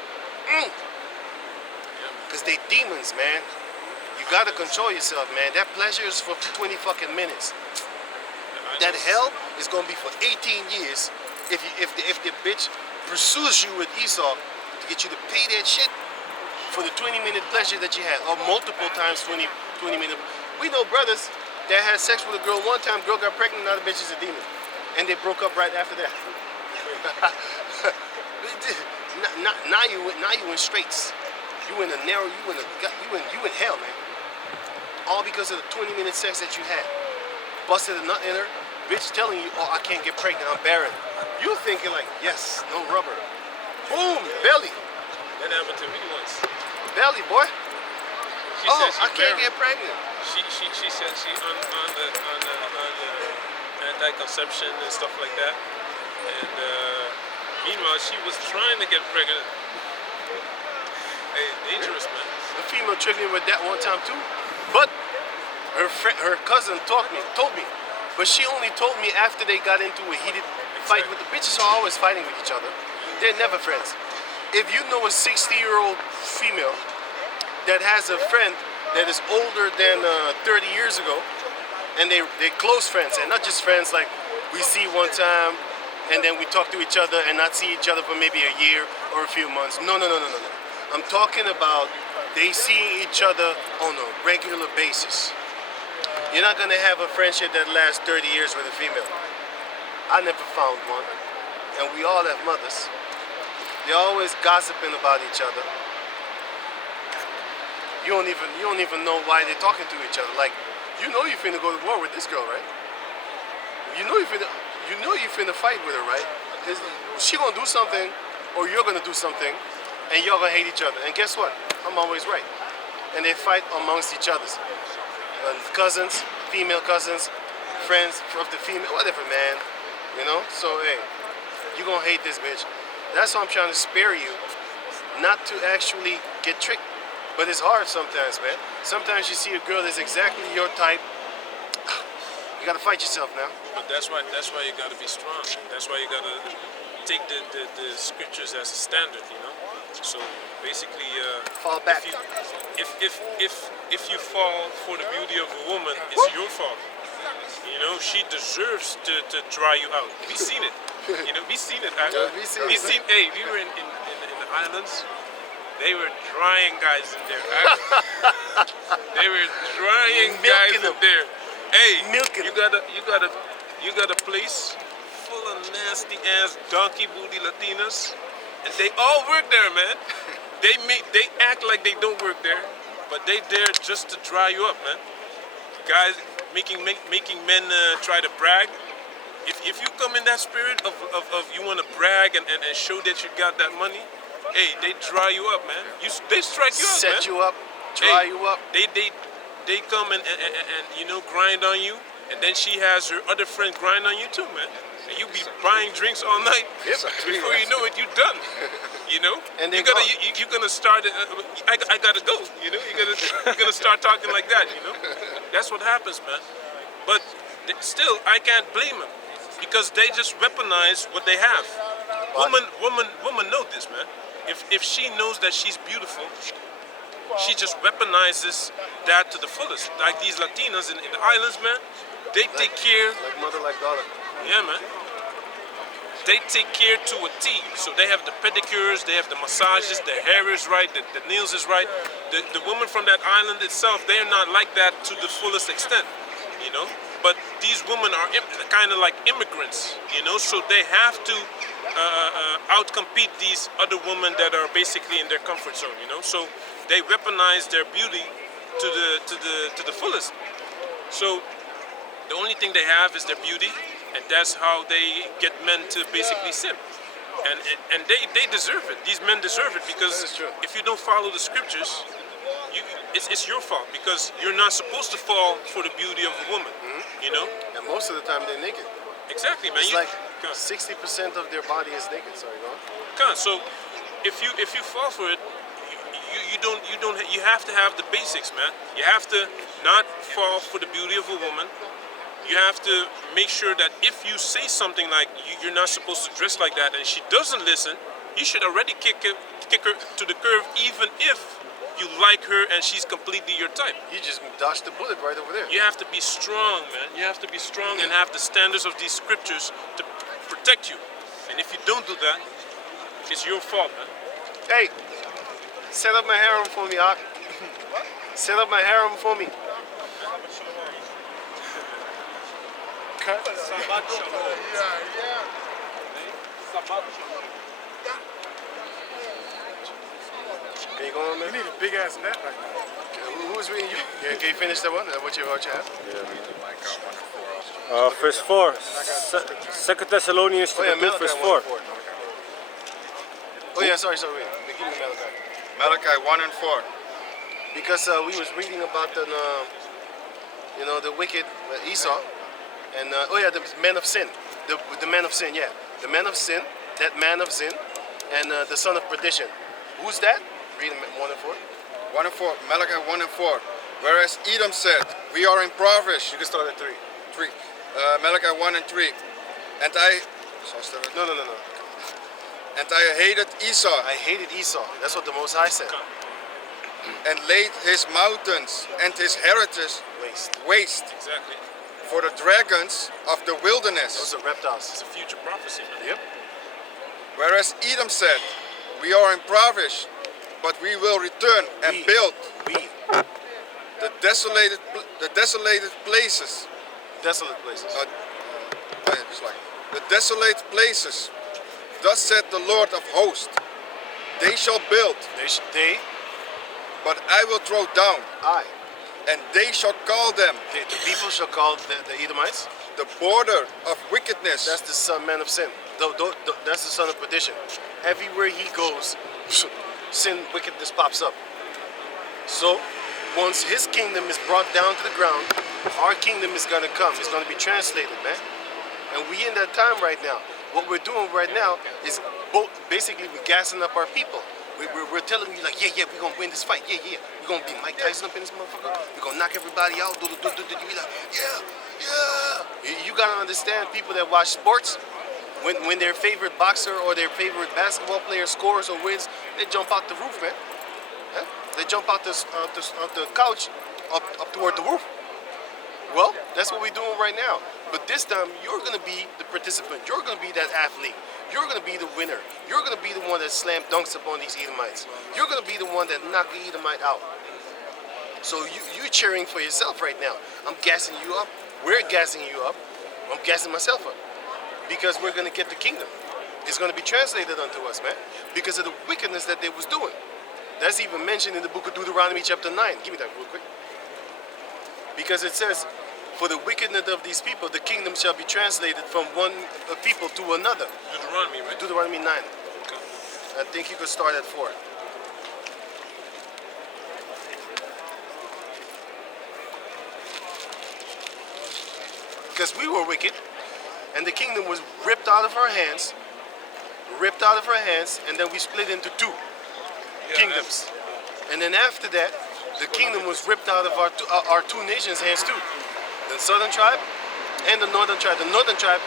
Because they demons, man. You gotta control yourself, man. That pleasure is for 20 fucking minutes. That hell is gonna be for 18 years if the bitch pursues you with Esau to get you to pay that shit for the 20-minute pleasure that you had, or multiple times 20 minutes. We know brothers that had sex with a girl one time, girl got pregnant, now the bitch is a demon. And they broke up right after that. now you in straits. You in a narrow, you in hell, man. All because of the 20-minute sex that you had. Busted a nut in her, bitch telling you, oh, I can't get pregnant, I'm barren. You thinking like, yes, no rubber. Boom, belly. That happened to me once. Belly, boy. She said I can't get pregnant. She said she on the anti-conception and stuff like that. And meanwhile, she was trying to get pregnant. Hey, dangerous, man. The female tricked me with that one time too. But her cousin told me. But she only told me after they got into a heated fight. With the bitches are always fighting with each other. They're never friends. If you know a 60-year-old female that has a friend that is older than 30 years ago, and they're close friends, and not just friends like we see one time and then we talk to each other and not see each other for maybe a year or a few months. No. I'm talking about they see each other on a regular basis. You're not gonna have a friendship that lasts 30 years with a female. I never found one, and we all have mothers. They're always gossiping about each other. You don't even know why they're talking to each other. Like, you know you're finna go to war with this girl, right? You know you're finna fight with her, right? She gonna do something, or you're gonna do something, and y'all gonna hate each other. And guess what? I'm always right. And they fight amongst each other. Cousins, female cousins, friends of the female, whatever, man. You know? So, hey, you gonna hate this bitch. That's why I'm trying to spare you, not to actually get tricked. But it's hard sometimes, man. Sometimes you see a girl that's exactly your type. You gotta fight yourself now. But that's why you gotta be strong. That's why you gotta take the scriptures as a standard, you know. So basically, fall back. If you fall for the beauty of a woman, it's your fault. You know, she deserves to dry you out. We seen it. You know, we seen it. We seen. Hey, we were in the islands. They were drying guys in there. They were drying guys in there. Hey, you got a place full of nasty ass donkey booty Latinas, and they all work there, man. They act like they don't work there, but they there just to dry you up, man. Guys making men try to brag. If you come in that spirit of you want to brag and show that you got that money, hey, they dry you up, man. They strike you up, man. Set you up, dry you up. They come and you know, grind on you, and then she has her other friend grind on you too, man. And you be buying drinks all night. Yep. Before you know it, you done. You know, and you're gonna start. I gotta go. You know, you're gonna start talking like that. You know, that's what happens, man. But still, I can't blame them because they just weaponize what they have. Woman know this, man. If she knows that she's beautiful, she just weaponizes that to the fullest. Like these Latinas in the islands, man, they take care. Like mother, like daughter. Yeah, man. They take care to a T. So they have the pedicures, they have the massages, the hair is right, the nails is right. The woman from that island itself, they're not like that to the fullest extent, you know. But these women are kind of like immigrants, you know. So they have to outcompete these other women that are basically in their comfort zone, you know. So they weaponize their beauty to the fullest. So the only thing they have is their beauty. And that's how they get men to basically sin. And they deserve it. These men deserve it because if you don't follow the scriptures, it's your fault because you're not supposed to fall for the beauty of a woman, you know? And most of the time they're naked. Exactly, man. It's like 60% of their body is naked. Sorry, go on. So if you fall for it, you have to have the basics, man. You have to not fall for the beauty of a woman. You have to make sure that if you say something like you're not supposed to dress like that and she doesn't listen, you should already kick her to the curb even if you like her and she's completely your type. You just dodged the bullet right over there. You have to be strong, man. You have to be strong and have the standards of these scriptures to protect you. And if you don't do that, It's your fault, man. Hey, set up my harem for me, Ak. Set up my harem for me. Cut. Can you go on, You man? need a big ass net right now. Who's reading you? Yeah, can you finish that one? What you have? Verse 4. Second Thessalonians Oh yeah, 2 Malachi verse 1 4. and 4. Oh yeah, sorry. Wait. Give me Malachi. Malachi 1 and 4. Because we was reading about the, the wicked Esau, and the man of sin, the man of sin, yeah, the man of sin, that man of sin, and the son of perdition. Who's that? Read 1 and 4. 1 and 4. Malachi 1 and 4. Whereas Edom said, we are impoverished. You can start at 3. 3. Malachi 1 and 3. And I... No. And I hated Esau I hated Esau. That's what the Most High said. and laid his mountains and his heritage waste Exactly. for the dragons of the Those wilderness. are reptiles. It's a future prophecy, man. Yep. Whereas Edom said, we are impoverished, but we will return and build We. the desolated places. Desolate places. It's like, the desolate places. Thus said the Lord of hosts, they shall build, They, but I will throw down, I. and they shall call them The people shall call the Edomites. the border of wickedness. That's the son, man of sin. That's the son of perdition. Everywhere he goes, sin, wickedness pops up. So, once his kingdom is brought down to the ground, our kingdom is gonna come. It's gonna be translated, man. And we in that time right now. What we're doing right now is basically we're gassing up our people. We're telling you like, yeah, we're gonna win this fight. Yeah. We're gonna be Mike Tyson up in this motherfucker. We're gonna knock everybody out. You be like, yeah. You gotta understand, people that watch sports, when their favorite boxer or their favorite basketball player scores or wins, they jump out the roof, man. Huh? They jump out the couch up toward the roof. Well, that's what we're doing right now. But this time, you're going to be the participant. You're going to be that athlete. You're going to be the winner. You're going to be the one that slam dunks upon these Edomites. You're going to be the one that knock the Edomite out. So you're cheering for yourself right now. I'm gassing you up. We're gassing you up. I'm gassing myself up. Because we're going to get the kingdom. It's going to be translated unto us, man. Because of the wickedness that they was doing. That's even mentioned in the book of Deuteronomy chapter 9. Give me that real quick. Because it says, for the wickedness of these people, the kingdom shall be translated from one people to another. Deuteronomy, right? Deuteronomy 9. Okay. I think you could start at 4. Because we were wicked, and the kingdom was ripped out of our hands, and then we split into two kingdoms. And then after that, the kingdom was ripped out of our two nations' hands too. The southern tribe and the northern tribe. The northern tribe,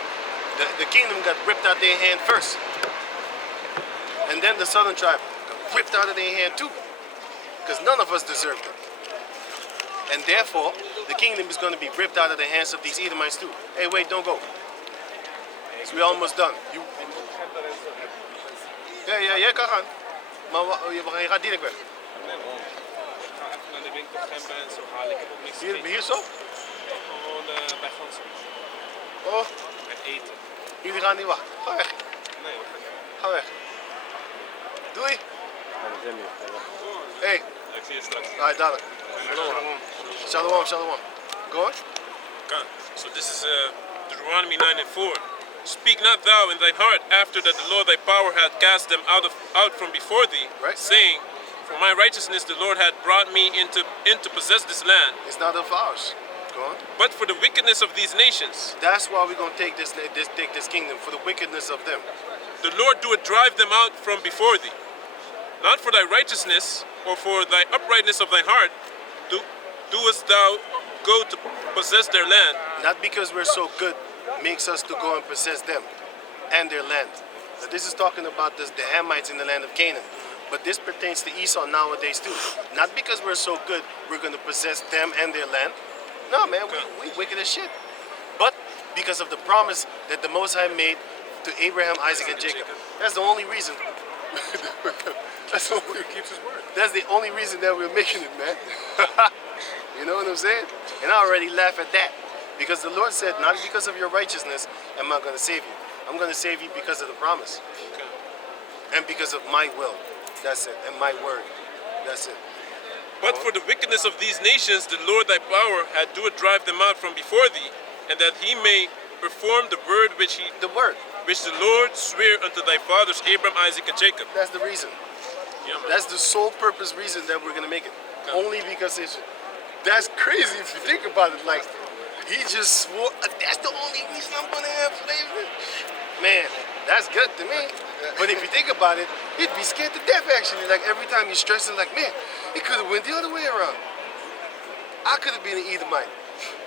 the kingdom got ripped out their hand first. And then the southern tribe got ripped out of their hand too. Because none of us deserved it. And therefore, the kingdom is going to be ripped out of the hands of these Edomites too. Hey, wait, don't go. So we're almost done. Ja, kan gaan. Maar je gaat direct weg. Naar de winkel Gemba en zo haal ik heb ook niks Hier zo? Gewoon bij ganzen. Oh, Met eten. jullie gaan niet wachten. Ga weg. Nee, we gaan niet. Ga weg. Doei. Hey. Ik zie je straks. Alright, dadelijk. Shalom. Go on. Okay. So this is Deuteronomy 9 and 4. Speak not thou in thine heart after that the Lord thy power hath cast them out from before thee, Right. saying, for my righteousness the Lord hath brought me in to possess this land, It's not of ours. Go on. but for the wickedness of these nations. That's why we're gonna take this kingdom, for the wickedness of them. The Lord doeth drive them out from before thee, not for thy righteousness or for thy uprightness of thine heart, doest thou go to possess their land. Not because we're so good makes us to go and possess them and their land. But this is talking about the Hamites in the land of Canaan. But this pertains to Esau nowadays too. Not because we're so good, we're going to possess them and their land. No, man, we wicked as shit. But because of the promise that the Most High made to Abraham, Isaac, and Jacob. That's the only reason. That's the only, He keeps his word. that's the only reason that we're making it, man. You know what I'm saying? And I already laugh at that. Because the Lord said, not because of your righteousness am I going to save you. I'm going to save you because of the promise. And because of my will. That's it. And my word. That's it. But for the wickedness of these nations, the Lord thy power had doeth drive them out from before thee, and that he may perform the word which The word. the Lord sware unto thy fathers Abraham, Isaac, and Jacob. That's the reason. Yeah, man. That's the sole purpose reason that we're going to make it. Only because it's... That's crazy if you think about it. Like, he just swore... That's the only reason I'm going to have slavery. Man, that's good to me. But if you think about it, you'd be scared to death, actually. Like, every time you're stressing, like, man, it could have went the other way around. I could have been an Edomite.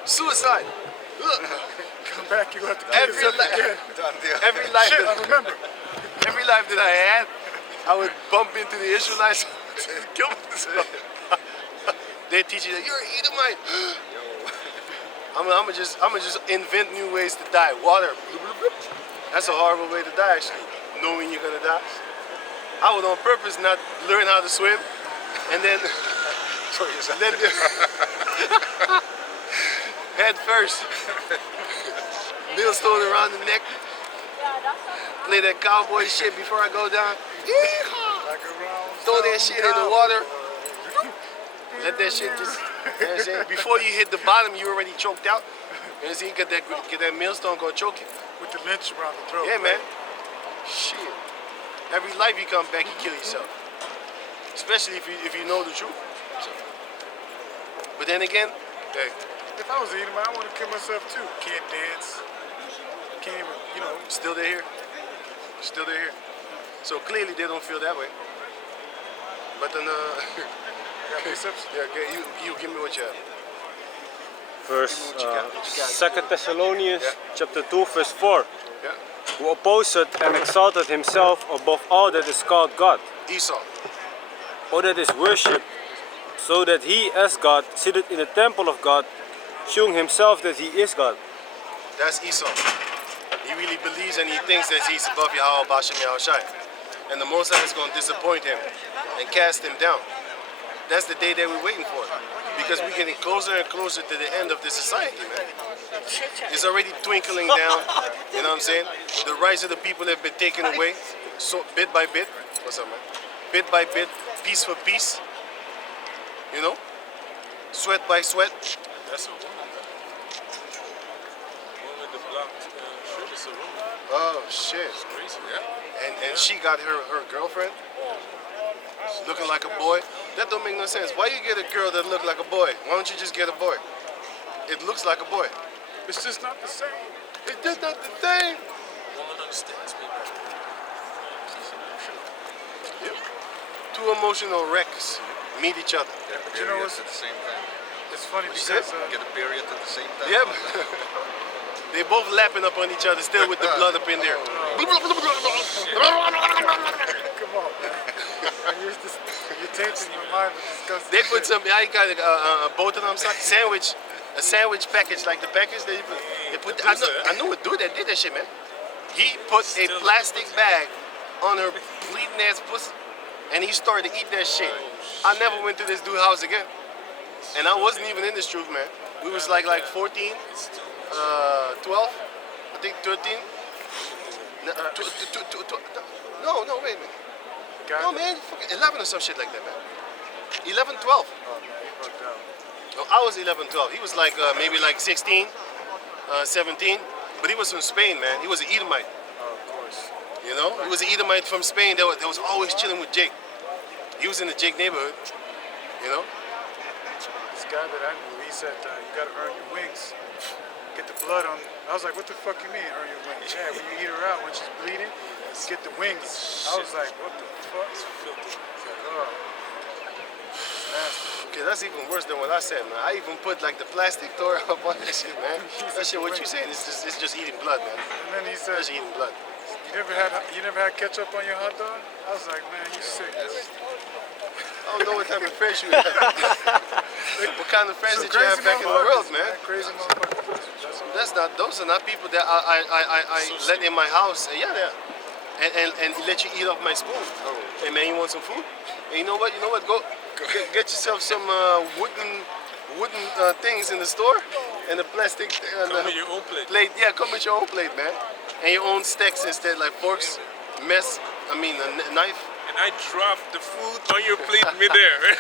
Suicide. Look. Come back, you have to kill Every, yourself again. every life Shit, I that, remember. every life that I had, I would bump into the Israelites, kill myself. They teach you that you're an Edomite. I'm gonna just invent new ways to die. Water. That's a horrible way to die, actually. Knowing you're gonna die. I would on purpose not learn how to swim, and then let the head first. Millstone around the neck. Play that cowboy shit before I go down. Like a round Throw that shit in the water. Let that shit just, you know what I'm saying? Before you hit the bottom, you already choked out. You know what I'm saying? Get that millstone, go choke you. with the lynch around the throat. Yeah, man. Shit. Every life you come back, you kill yourself. Especially if you know the truth. So. But then again, hey, If I was an Edomite, I want to kill myself too. Can't dance. Can't even, you know. still they're here. Still they're here. So clearly they don't feel that way. But then, Got precepts? yeah, okay, you give me what you have. Verse What you got? What you got? 2 Thessalonians Yeah. chapter 2 verse 4. Yeah. Who opposeth and exalted himself above all that is called God, Esau. or that is worshipped, so that he as God sitteth in the temple of God, shewing himself that he is God. That's Esau. He really believes and he thinks that he's above Yahweh Bashem Yahushai. And the Most High is going to disappoint him and cast him down. That's the day that we're waiting for. Because we're getting closer and closer to the end of this society, man. It's already twinkling down, you know what I'm saying? The rights of the people have been taken away, so bit by bit. What's up, man? Bit by bit, piece for piece. You know? Sweat by sweat. That's a woman. Woman with the blocked shirt is a woman. Oh, shit. It's crazy. Yeah. And she got her girlfriend. She's looking like a boy. That don't make no sense. Why you get a girl that look like a boy? Why don't you just get a boy? It looks like a boy. It's just not the same. It's just not the thing. Woman understands me. Yep. Two emotional wrecks meet each other. But you know what's at the same time. it's funny What you because Get a period at the same time. Yep. They both lapping up on each other, still with the blood up in there. come on, man. And you're tainting your mind with disgusting They put shit. some. I got both of them a sandwich package, like the package that they put. I know a dude that did that shit, man. He put a plastic bag on her bleeding ass pussy, and he started to eat that shit. I never went to this dude's house again, and I wasn't even in this truth, man. We was like 14, 12, I think 13. No, wait a minute. Got No, it. man, fucking 11 or some shit like that, man. 11, 12. Oh, man, you fucked up. No, I was 11, 12. He was like maybe like 16, 17. But he was from Spain, man. He was an Edomite. Oh, of course. You know, he was an Edomite from Spain that was always chilling with Jake. He was in the Jake neighborhood. You know. This guy that I knew, he said, you gotta earn your wings. Get the blood on. I was like, what the fuck you mean, earn your wings? Yeah, when you eat her out, when she's bleeding, get the wings. I was like, what the fuck? It's filthy. Oh. Nasty. Okay, that's even worse than what I said, man. I even put like the plastic door up on that shit, man. That shit, what you saying? It's just eating blood, man. And then he said, It's just eating blood. you never had ketchup on your hot dog? I was like, man, you sick. I don't know what type of friends you have. What kind of friends did you have back in the world, man? Crazy motherfuckers. That's all. Those are not people that I let in my house. Yeah, and let you eat off my spoon. Hey man, you want some food? Hey, you know what? Go get yourself some wooden things in the store and the plastic. Come with your own plate. Yeah, come with your own plate, man. And your own stacks instead, like forks, a knife. And I dropped the food on your plate midair.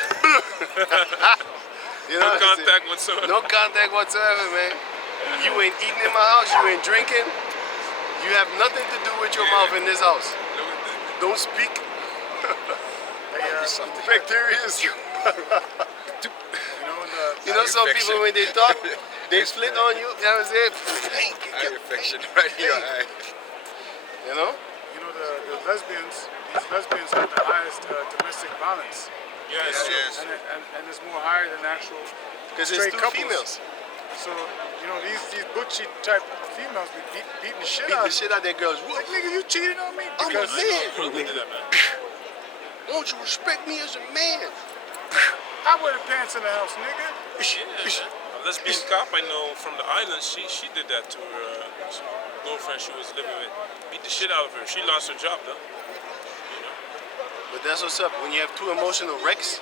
You know, No contact whatsoever. No contact whatsoever, man. You ain't eating in my house. You ain't drinking. You have nothing to do with your mouth in this house. Don't speak. Bacterias. You know, some people when they talk, they split on you. You know what I'm saying? Eye infection right in your eye. You know? You know, the lesbians, these lesbians have the highest domestic violence. Yeah, it's true. Yes. And it's more higher than actual Because it's straight two couples. females. So, you know, these butchy type females be beating the shit Beat out the of shit out of their girls. Like, nigga, you cheated on me? I'm a Because man. Brooklyn did that, man. Won't you respect me as a man? I wear the pants in the house, nigga. Yeah, a lesbian cop I know from the islands, she did that to her girlfriend she was living with. Beat the shit out of her. She lost her job though. But that's what's up. When you have two emotional wrecks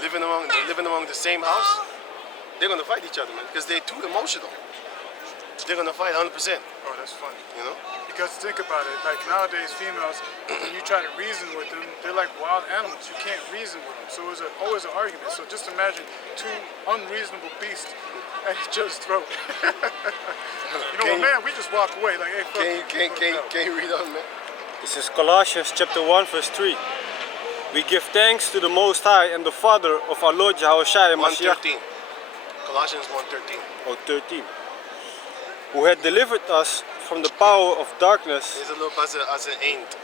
living among the same house, they're gonna fight each other, man. Because they're too emotional. They're gonna fight 100%. Oh, that's funny. You know? Because think about it, like nowadays females, when you try to reason with them, they're like wild animals. You can't reason with them. So it's always an argument. So just imagine two unreasonable beasts at each other's throat. You know, man, we just walk away like, hey, fuck Can you read on, man? This is Colossians chapter 1 verse 3. We give thanks to the Most High and the Father of our Lord Yahushua Mashiach. 1:13. Colossians 1:13. Oh, 13. Who had delivered us from the power of darkness. Deze loopt als een eend.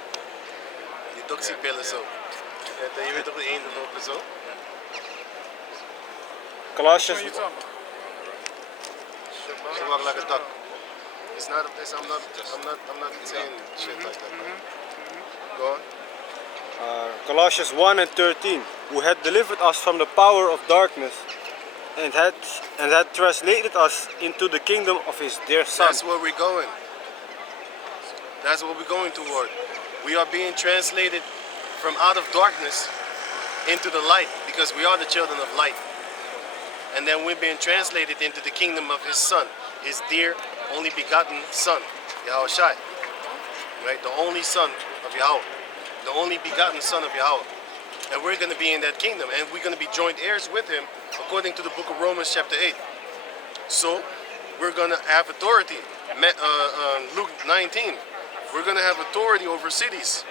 Die doxiepillen zo. Ja, je weet toch hoe eenden lopen zo? Colossians. What are you talking about? Ze walk like a duck. It's not. I'm not saying shit like that. Go on. Colossians 1 and 13. Who had delivered us from the power of darkness and had translated us into the kingdom of his dear Son. That's where we're going. That's what we're going toward. We are being translated from out of darkness into the light because we are the children of light. And then we're being translated into the kingdom of his Son, his dear, only begotten Son, Yahushua. Right? The only Son of Yahweh. The only begotten Son of Yahweh. And we're going to be in that kingdom, and we're going to be joint heirs with him according to the book of Romans chapter 8. So we're going to have authority. Luke 19. We're going to have authority over cities.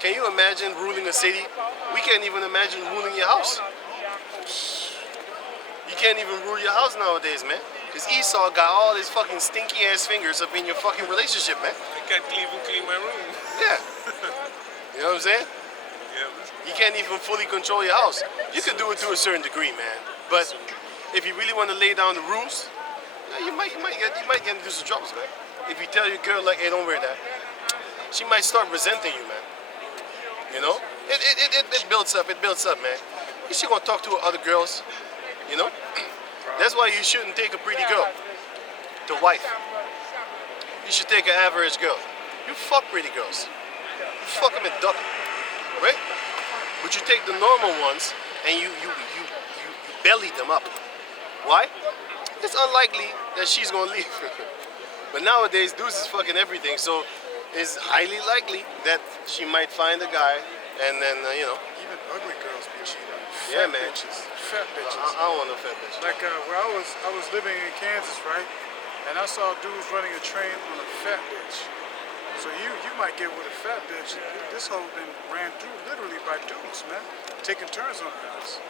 Can you imagine ruling a city? We can't even imagine ruling your house. You can't even rule your house nowadays, man. Because Esau got all his fucking stinky ass fingers up in your fucking relationship, man. I can't even clean my room. Yeah. You know what I'm saying? Yeah, man. You can't even fully control your house. You could do it to a certain degree, man. But if you really want to lay down the rules, you might get into some troubles, man. If you tell your girl like, hey, don't wear that, she might start resenting you, man. You know? It builds up. It builds up, man. She gonna talk to other girls. You know? That's why you shouldn't take a pretty girl to wife. You should take an average girl. You fuck pretty girls. You fuck them and duck them, right? But you take the normal ones and you belly them up. Why? It's unlikely that she's gonna leave. But nowadays, dudes is fucking everything, so it's highly likely that she might find a guy and then, you know. Even ugly girls be cheating. Yeah, Fat man. Bitches. Fat bitches. I don't want no fat bitch. Like where I was living in Kansas, right? And I saw dudes running a train on a fat bitch. So you might get with a fat bitch. This whole thing ran through literally by dudes, man. Taking turns on girls.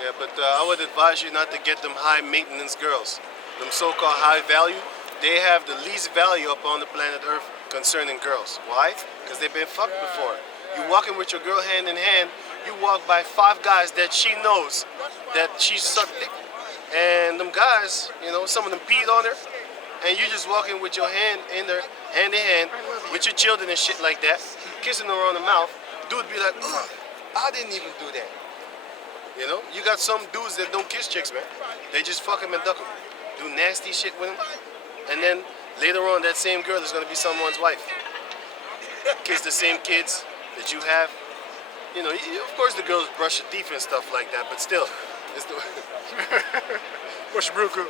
Yeah, but I would advise you not to get them high maintenance girls. Them so-called high value, they have the least value upon the planet Earth concerning girls. Why? Because they've been fucked before. You walking with your girl hand in hand, you walk by 5 guys that she knows that she sucked dick. And them guys, you know, some of them peed on her. And you just walking with your hand in hand with your children and shit like that, kissing her on the mouth. Dude be like, ugh, I didn't even do that. You know, you got some dudes that don't kiss chicks, man. They just fuck them and duck them. Do nasty shit with them. And then later on, that same girl is gonna be someone's wife. kiss the same kids that you have. You know, of course the girls brush your teeth and stuff like that, but still, it's the What's your brew crew?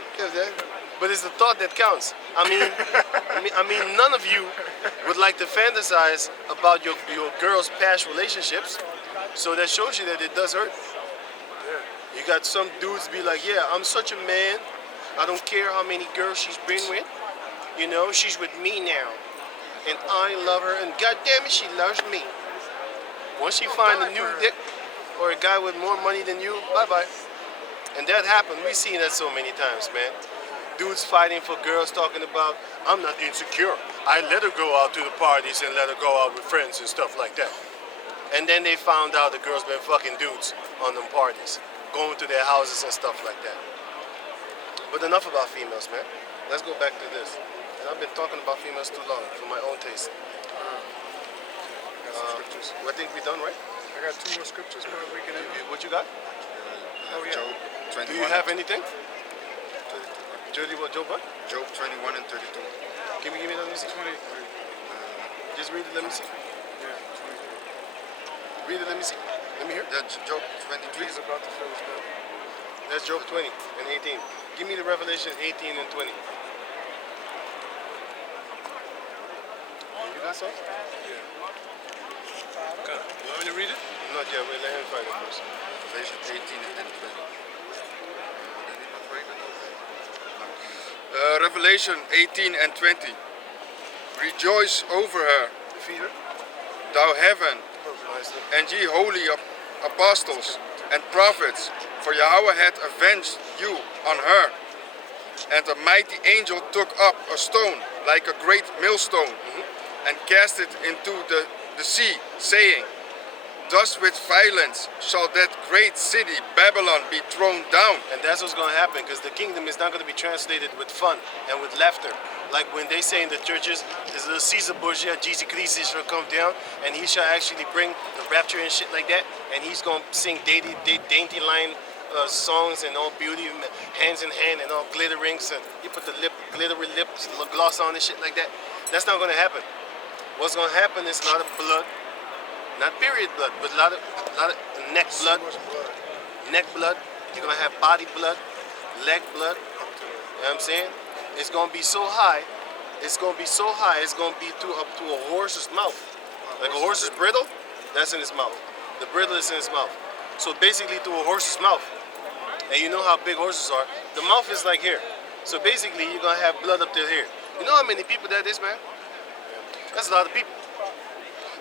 but it's the thought that counts. I mean, none of you would like to fantasize about your girl's past relationships, so that shows you that it does hurt. You got some dudes be like, yeah, I'm such a man. I don't care how many girls she's been with. You know, she's with me now. And I love her, and goddamn it, she loves me. Once she find a new dick or a guy with more money than you, bye-bye. And that happened. We've seen that so many times, man. Dudes fighting for girls talking about, I'm not insecure. I let her go out to the parties and let her go out with friends and stuff like that. And then they found out the girls been fucking dudes on them parties, going to their houses and stuff like that. But enough about females, man. Let's go back to this. And I've been talking about females too long for my own taste. I think we're done, right? I got 2 more scriptures, but we can end. What you got? Oh yeah. Job 21. Do you have anything? 32. Job what? Job 21 and 32. Give me that, let me see. 23. Just read it, let me see. Yeah, 23. Read it, let me see. Let me hear. That's Job 23. He's about to fill his cup. That's Job 20 and 18. Give me the Revelation 18 and 20. You got some? Okay. You want me to read it? Not yet, wait, let him find it first. Revelation 18 and 20. Revelation 18 and 20. Rejoice over her, Feed her. thou heaven, Nicely. and ye holy apostles and prophets, for Yahweh hath avenged you on her. And a mighty angel took up a stone like a great millstone and cast it into the sea, saying, thus with violence shall that great city Babylon be thrown down. And that's what's going to happen, because the kingdom is not going to be translated with fun and with laughter. Like when they say in the churches, there's a Caesar Borgia, Jesus Christ shall come down, and he shall actually bring the rapture and shit like that, and he's going to sing dainty line songs and all beauty, hands in hand and all glitter rings, and you put the glittery lips, gloss on and shit like that. That's not going to happen. What's going to happen is a lot of blood, not period blood, but a lot of neck blood. So much blood. Neck blood. You're gonna have body blood, leg blood. You know what I'm saying? It's gonna be so high. It's gonna be so high. It's gonna be up to a horse's mouth. Like a horse's bridle, that's in his mouth. The bridle is in his mouth. So basically, to a horse's mouth. And you know how big horses are. The mouth is like here. So basically, you're gonna have blood up to here. You know how many people that is, man? That's a lot of people.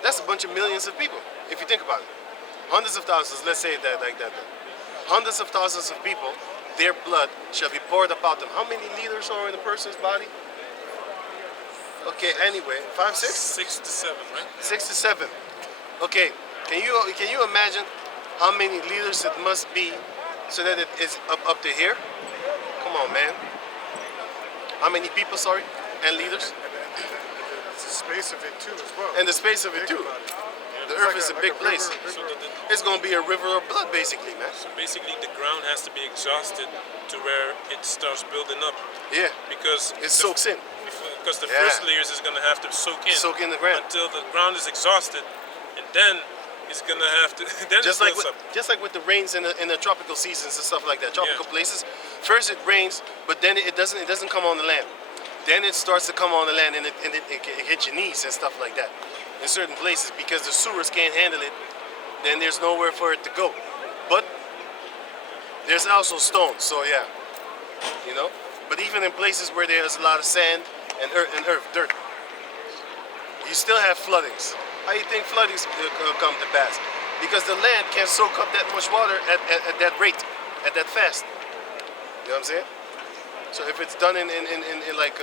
That's a bunch of millions of people, if you think about it. Hundreds of thousands, let's say that like that. Hundreds of thousands of people, their blood shall be poured about them. How many liters are in a person's body? Okay, anyway, 5, 6? 6 to 7, right? 6 to 7. Okay, can you imagine how many liters it must be so that it is up to here? Come on, man. How many people, sorry, and liters? It's the space of it too as well. And the space of it too. The earth is a big place. So It's gonna be a river of blood, basically, man. so basically, the ground has to be exhausted to where it starts building up, Yeah, because it soaks in. Because the Yeah. first layers is gonna have to soak in. Soak in the ground. until the ground is exhausted, and then it's gonna have to. Then Just it like builds with, up. just like with the rains in the tropical seasons and stuff like that, tropical Yeah. places. First it rains, but then it doesn't come on the land. Then it starts to come on the land, and it hits your knees and stuff like that in certain places, because the sewers can't handle it. Then there's nowhere for it to go. But there's also stones, so yeah, you know. But even in places where there's a lot of sand and dirt, you still have floodings. How do you think floodings come to pass? Because the land can't soak up that much water at that rate, at that fast. You know what I'm saying? So if it's done in like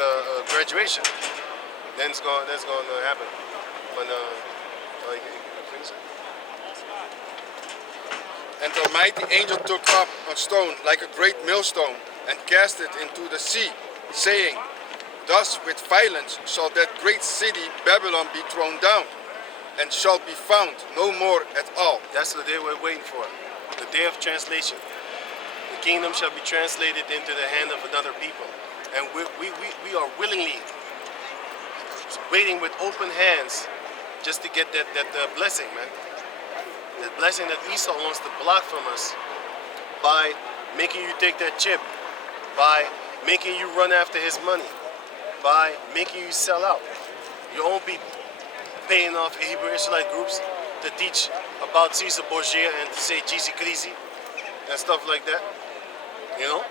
graduation, then that's going to happen. But And the mighty angel took up a stone like a great millstone and cast it into the sea, saying, thus with violence shall that great city Babylon be thrown down, and shall be found no more at all. that's the day we're waiting for, the day of translation. The kingdom shall be translated into the hand of another people, and we are willingly waiting with open hands just to get that blessing, man. The blessing that Esau wants to block from us by making you take that chip, by making you run after his money, by making you sell out your own people, paying off Hebrew Israelite groups to teach about Caesar Borgia and to say Jesus Christ and stuff like that, you know?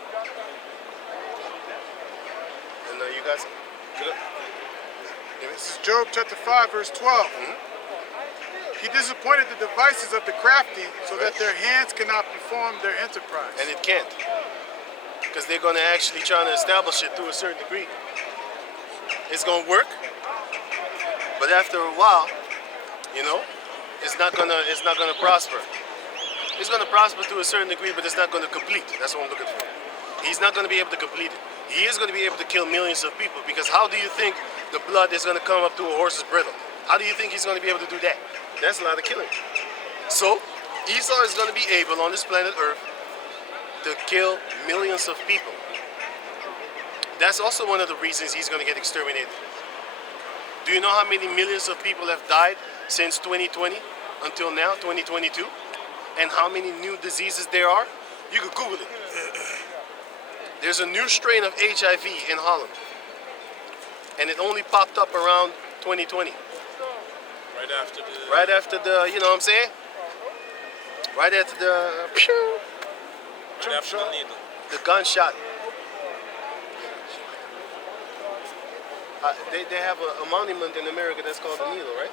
And you guys, good? This is Job chapter 5, verse 12. He disappointed the devices of the crafty so that their hands cannot perform their enterprise. And it can't. Because they're going to actually try to establish it to a certain degree. It's going to work. But after a while, you know, it's not gonna prosper. It's gonna prosper to a certain degree, but it's not gonna complete. That's what I'm looking for. He's not gonna be able to complete it. He is gonna be able to kill millions of people, because how do you think the blood is gonna come up to a horse's bridle? How do you think he's gonna be able to do that? That's a lot of killing. So Esau is gonna be able on this planet Earth to kill millions of people. That's also one of the reasons he's gonna get exterminated. Do you know how many millions of people have died since 2020 until now, 2022? And how many new diseases there are? You could Google it. There's a new strain of HIV in Holland. And it only popped up around 2020. Right after the, you know what I'm saying? Right after the, the gunshot. They have a monument in America that's called the Needle, right?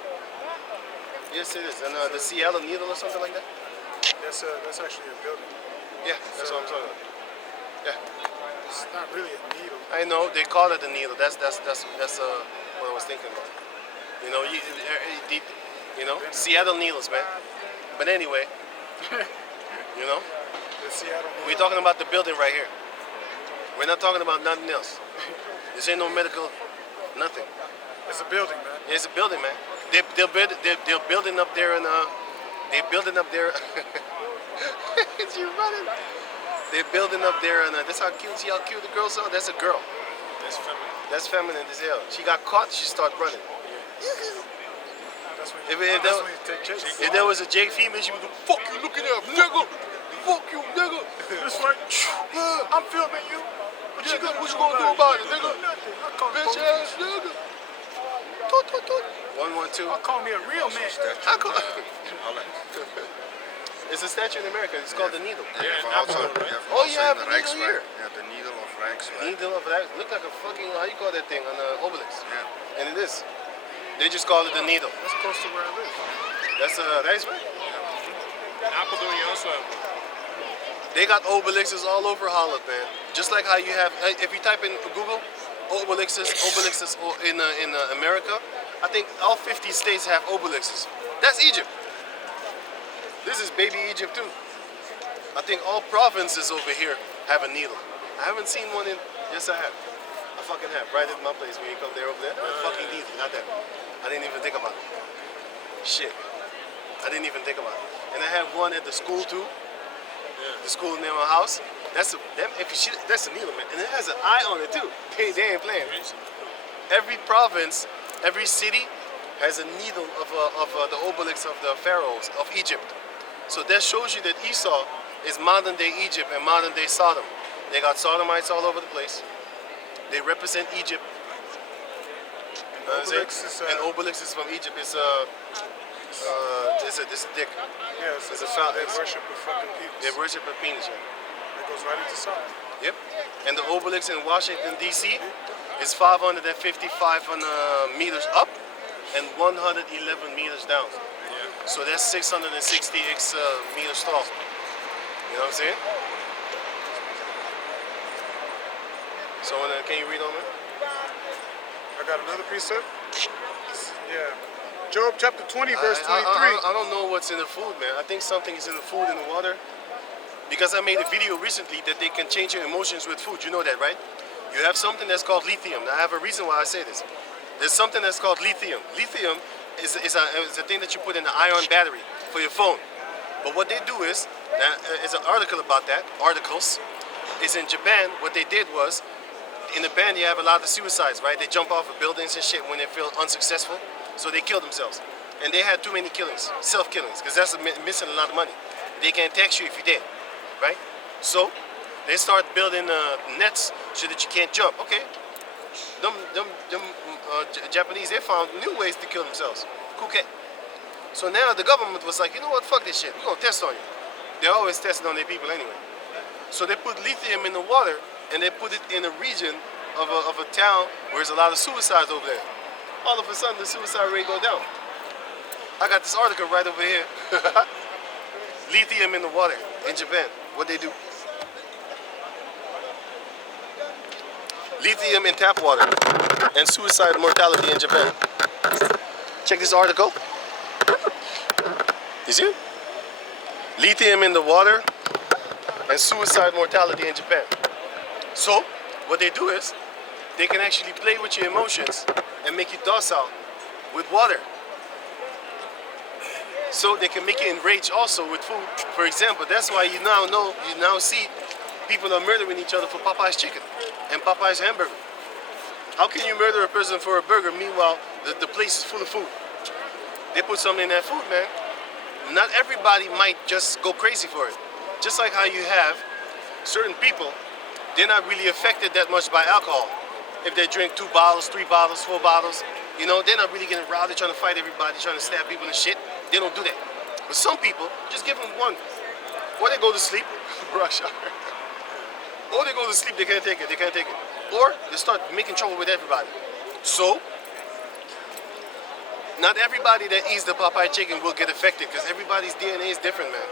Yes, it is. And the Seattle Needle or something like that? That's actually a building. Yeah, that's what I'm talking about. Yeah. It's not really a needle. I know, they call it a needle. That's what I was thinking about. You know, you know, Seattle Needles, man. But anyway, you know, The Seattle Needle. we're talking about the building right here. We're not talking about nothing else. This ain't no medical, nothing. It's a building, man. It's a building, man. They're building up there, and they're building up there. It's you running. They're building up there, and that's how cute. See how cute the girls are. That's a girl. That's feminine. That's feminine as hell. She got caught. She started running. That's when If you take chase. if there was a Jake female, she would do, "Fuck you, looking at nigga. Fuck you, nigga." It's like, I'm filming you. What you gonna do about it, nigga? Nothing. I call Bitch ass nigga. Toot, toot, toot. 112. I call me a real man. I call. It's a statue in America. It's called the Needle. Oh, you have the needle here. Yeah, the needle of Rijkswijk. Needle of that. Look like a fucking, how you call that thing on the obelisk? Yeah. And it is. They just call it the Needle. That's close to where I live. That's Rijkswijk. Apeldoorn also have one. They got obelisks all over Holland, man. Just like how you have, if you type in Google, obelisks in America, I think all 50 states have obelisks. That's Egypt. This is baby Egypt too. I think all provinces over here have a needle. I haven't seen one in, yes I have. I fucking have, right at my place when you come there over there. A fucking needle, not that. I didn't even think about it. Shit. I didn't even think about it. And I have one at the school too. The school near my house. That's a needle, man. And it has an eye on it too. They ain't playing. Every province, every city has a needle of the obelisk of the pharaohs of Egypt. So that shows you that Esau is modern day Egypt and modern day Sodom. They got Sodomites all over the place. They represent Egypt. And obelisk is from Egypt. It's this dick. Yeah, It's a they fountain. worship the fucking penis. They worship a penis. Yeah. It goes right into side. Yep. And the obelisk in Washington, D.C. is 555 meters up and 111 meters down. So that's 660 meters tall. You know what I'm saying? So can you read on that? I got another precept. Yeah. Job chapter 20, verse 23. I don't know what's in the food, man. I think something is in the food, in the water. Because I made a video recently that they can change your emotions with food. You know that, right? You have something that's called lithium. Now, I have a reason why I say this. There's something that's called lithium. Lithium is a thing that you put in the ion battery for your phone. But what they do is, there's an article about that, articles. Is in Japan, what they did was, in the band you have a lot of suicides, right? They jump off of buildings and shit when they feel unsuccessful. So they kill themselves. and they had too many killings, self-killings, because that's missing a lot of money. They can tax you if you're dead, right? So they start building nets so that you can't jump. Okay, Japanese, they found new ways to kill themselves. Okay. So now the government was like, you know what, fuck this shit, we're gonna test on you. They're always testing on their people anyway. So they put lithium in the water and they put it in a region of a town where there's a lot of suicides over there. All of a sudden the suicide rate go down. I got this article right over here. Lithium in the water in Japan. What they do? Lithium in tap water and suicide mortality in Japan. Check this article. You see? Lithium in the water and suicide mortality in Japan. So, what they do is, they can actually play with your emotions and make you docile with water. So they can make you enraged also with food. For example, that's why you now see people are murdering each other for Popeye's chicken and Popeye's hamburger. How can you murder a person for a burger, meanwhile the place is full of food? They put something in that food, man. Not everybody might just go crazy for it. Just like how you have certain people, they're not really affected that much by alcohol. If they drink 2 bottles, 3 bottles, 4 bottles, you know, they're not really getting rowdy, trying to fight everybody, trying to stab people and shit. They don't do that. But some people, just give them one. Or they go to sleep, rush hour. Or they go to sleep, they can't take it, Or they start making trouble with everybody. So, not everybody that eats the Popeye chicken will get affected because everybody's DNA is different, man.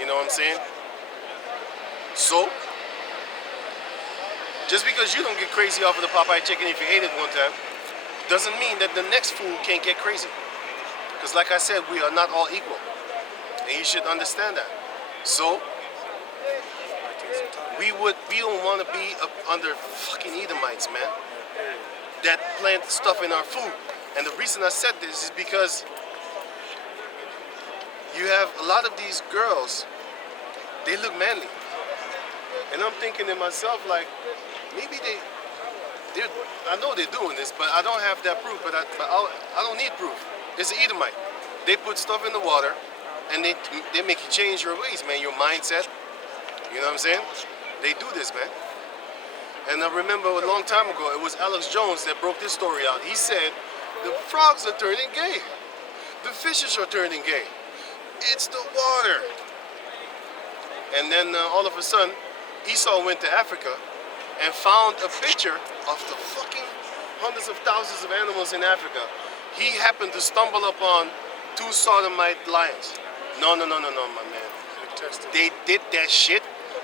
You know what I'm saying? So, just because you don't get crazy off of the Popeye chicken if you ate it one time, doesn't mean that the next food can't get crazy. Because like I said, we are not all equal. And you should understand that. So, we don't want to be under fucking Edomites, man. That plant stuff in our food. And the reason I said this is because you have a lot of these girls, they look manly. And I'm thinking to myself, like, maybe I know they're doing this, but I don't have that proof, but I don't need proof. It's an Edomite. They put stuff in the water, and they make you change your ways, man, your mindset. You know what I'm saying? They do this, man. And I remember a long time ago, it was Alex Jones that broke this story out. He said, the frogs are turning gay. The fishes are turning gay. It's the water. And then all of a sudden, Esau went to Africa and found a picture of the fucking hundreds of thousands of animals in Africa. He happened to stumble upon 2 sodomite lions. No, my man. They did that shit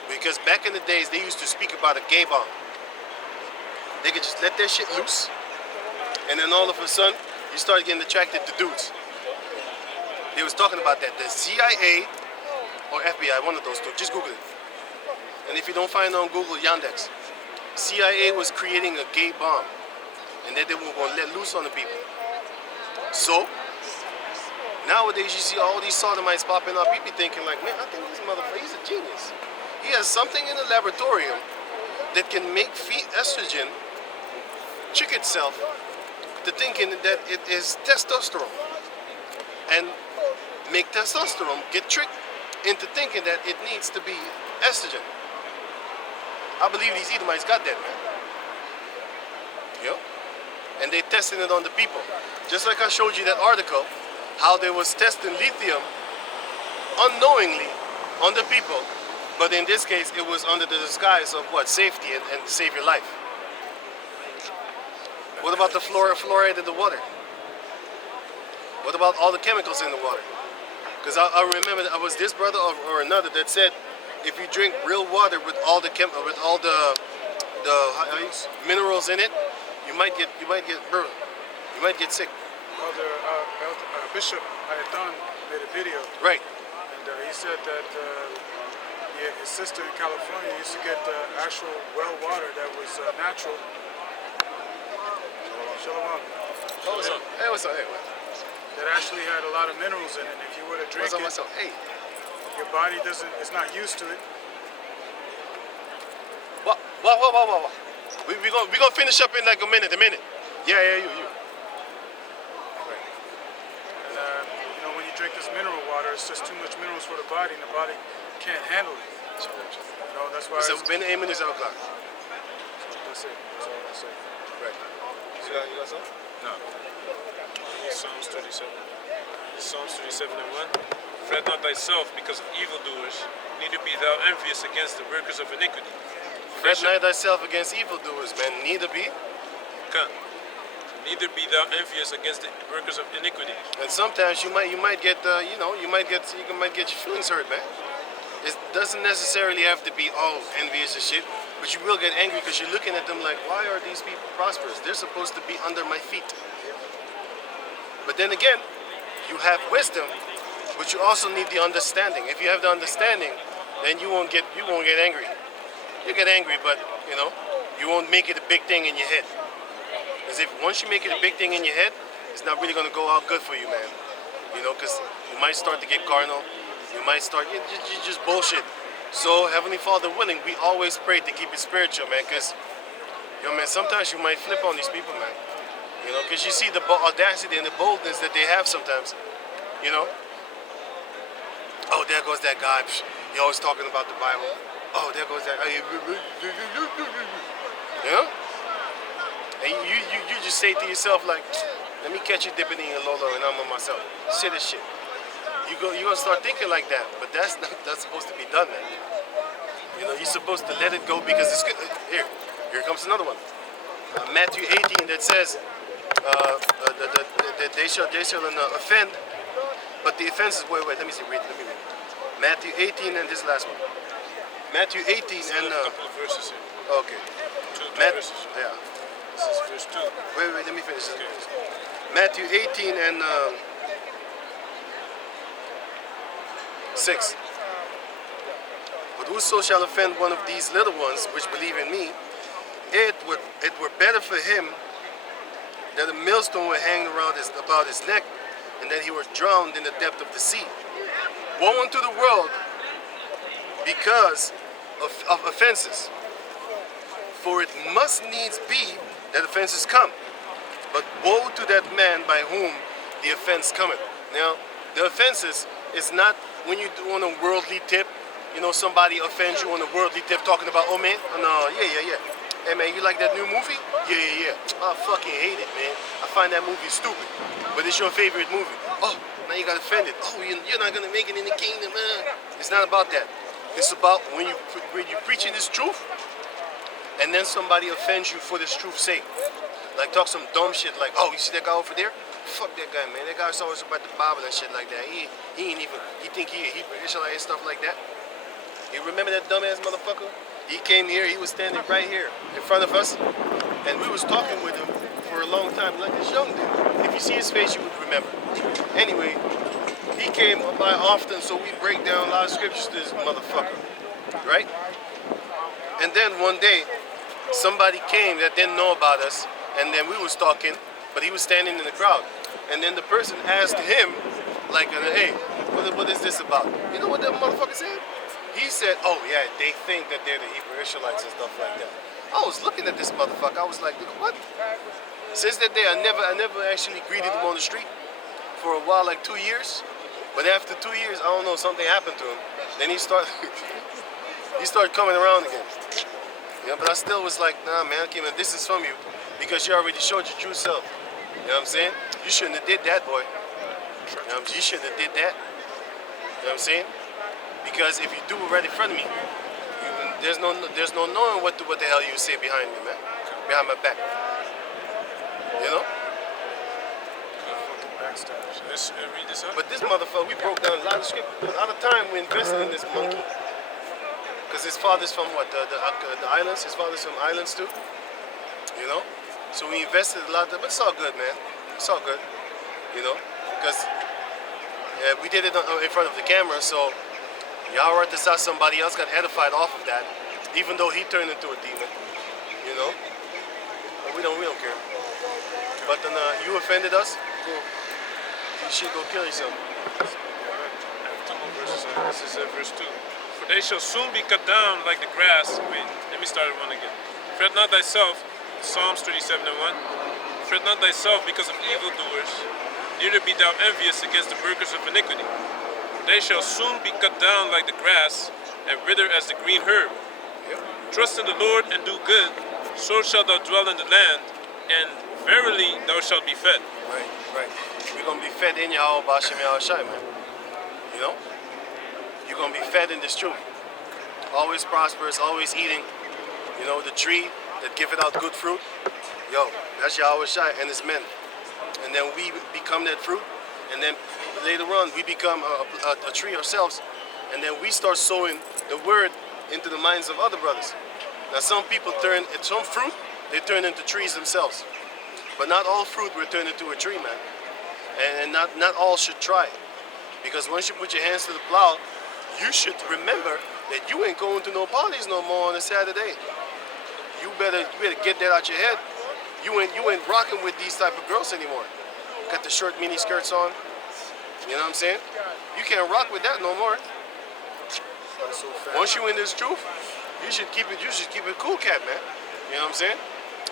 because back in the days, they used to speak about a gay bomb. They could just let that shit loose, and then all of a sudden, you start getting attracted to dudes. They was talking about that. The CIA or FBI, one of those two. Just Google it. And if you don't find it on Google, Yandex. CIA was creating a gay bomb, and then they were going to let loose on the people. So, nowadays you see all these sodomites popping up. You be thinking like, man, I think this motherfucker, he's a genius. He has something in the laboratorium that can make estrogen trick itself to thinking that it is testosterone, and make testosterone get tricked into thinking that it needs to be estrogen. I believe these Edomites got that, man. You know? And they testing it on the people. Just like I showed you that article, how they was testing lithium unknowingly on the people, but in this case it was under the disguise of what? Safety and to save your life. What about the fluoride in the water? What about all the chemicals in the water? Because I remember it was this brother or another that said, if you drink real water with all the minerals in it, you might get sick. Bishop Ayathan made a video. Right. And he said that his sister in California used to get actual well water that was natural. Shalom. Oh, what's up? Hey, what's up? Hey, what? That actually had a lot of minerals in it. If you were to drink what's up? Hey. Your body it's not used to it. What? We're gonna finish up in like a minute. Yeah, you. And drink this mineral water. It's just too much minerals for the body, and the body can't handle it. You know, that's why. So ben één minuut zijn we klaar. That's it. That's all I say. Right. You got something? No. Psalms 37. Psalms 37 and 1. Fret not thyself because of evildoers, neither be thou envious against the workers of iniquity. Fret not thyself against evildoers, man. Neither be. Kan. Neither be thou envious against the workers of iniquity. And sometimes you might get you might get your feelings hurt, man. It doesn't necessarily have to be all envious and shit, but you will get angry because you're looking at them like, why are these people prosperous? They're supposed to be under my feet. But then again, you have wisdom, but you also need the understanding. If you have the understanding, then you won't get angry. You get angry, but you won't make it a big thing in your head. Because if once you make it a big thing in your head, it's not really gonna go out good for you, man. Because you might start to get carnal. You might start you just bullshit. So Heavenly Father willing, we always pray to keep it spiritual, man. Because man, sometimes you might flip on these people, man. Because you see the audacity and the boldness that they have sometimes. Oh, there goes that guy. He always talking about the Bible. Oh, there goes that. And you just say to yourself like, let me catch you dipping in your Lolo and I'm on myself. Shit is shit. You're gonna start thinking like that, but that's supposed to be done, man. You're supposed to let it go because it's good. Here comes another one. Matthew 18 that says that they shall offend, but the offense is wait. Let me read. Matthew 18 and this last one. Matthew 18 and a couple of verses here. okay. Two verses. Yeah. This is verse 2. Wait, let me finish. Okay. Matthew 18 and 6. But whoso shall offend one of these little ones which believe in me, it were better for him that a millstone were hanged about his neck, and that he were drowned in the depth of the sea. Woe unto the world because of offenses. For it must needs be that offenses come. But woe to that man by whom the offense cometh. Now, the offenses is not when you do on a worldly tip, somebody offends you on a worldly tip talking about, oh man, no, yeah. Hey man, you like that new movie? Yeah. I fucking hate it, man. I find that movie stupid. But it's your favorite movie. Oh, now you got offended. Oh, you're not gonna make it in the kingdom, man. It's not about that. It's about when you're preaching this truth, and then somebody offends you for this truth's sake. Like talk some dumb shit like, oh, you see that guy over there? Fuck that guy, man. That guy's always about the Bible and shit like that. He think he a Hebrew Israelite and stuff like that. You remember that dumbass motherfucker? He came here, he was standing right here in front of us, and we was talking with him for a long time, like this young dude. If you see his face, you would remember. Anyway, he came by often, so we break down a lot of scriptures to this motherfucker, right? And then one day, somebody came that didn't know about us, and then we was talking, but he was standing in the crowd. And then the person asked him, like, hey, what is this about? You know what that motherfucker said? He said, oh yeah, they think that they're the Hebrew Israelites and stuff like that. I was looking at this motherfucker, I was like, what? Since that day, I never actually greeted him on the street for a while, like 2 years. But after 2 years, I don't know, something happened to him. Then he started coming around again. But I still was like, nah, man, I came in distance from you because you already showed your true self. You know what I'm saying? You shouldn't have did that, boy. You shouldn't have did that. You know what I'm saying? Because if you do it right in front of me, there's no knowing what the hell you say behind me, man. Behind my back. You know? Let's read this up. But this motherfucker, we broke down a lot of script. A lot of time we invested in this monkey. Because his father's from what? The islands? His father's from islands too? You know? So we invested a lot, but it's all good, man. It's all good. You know? Because we did it in front of the camera, so Yahweh saw somebody else got edified off of that, even though he turned into a demon. You know? But we don't care. But then you offended us, cool. You should go kill yourself. Two more verses. This is verse 2. For they shall soon be cut down like the grass. Wait, let me start at 1 again. Fret not thyself, Psalms 37 and 1. Fret not thyself because of evildoers, neither be thou envious against the workers of iniquity. They shall soon be cut down like the grass, and wither as the green herb. Trust in the Lord and do good, so shalt thou dwell in the land, and verily thou shalt be fed. Right, right. We're gonna be fed in Yahweh B'Hashem Yahushai, man. You know? You're gonna be fed in this truth. Always prosperous, always eating. You know, the tree that giveth out good fruit. Yo, that's Yahweh Shai and his men. And then we become that fruit. And then later on, we become a tree ourselves. And then we start sowing the word into the minds of other brothers. Now, some people some fruit, they turn into trees themselves. But not all fruit will turn into a tree, man. And not all should try. Because once you put your hands to the plow, you should remember that you ain't going to no parties no more on a Saturday. You better get that out your head. You ain't rocking with these type of girls anymore. Got the short mini skirts on. You know what I'm saying? You can't rock with that no more. Once you in this truth, you should keep it cool, cat, man. You know what I'm saying?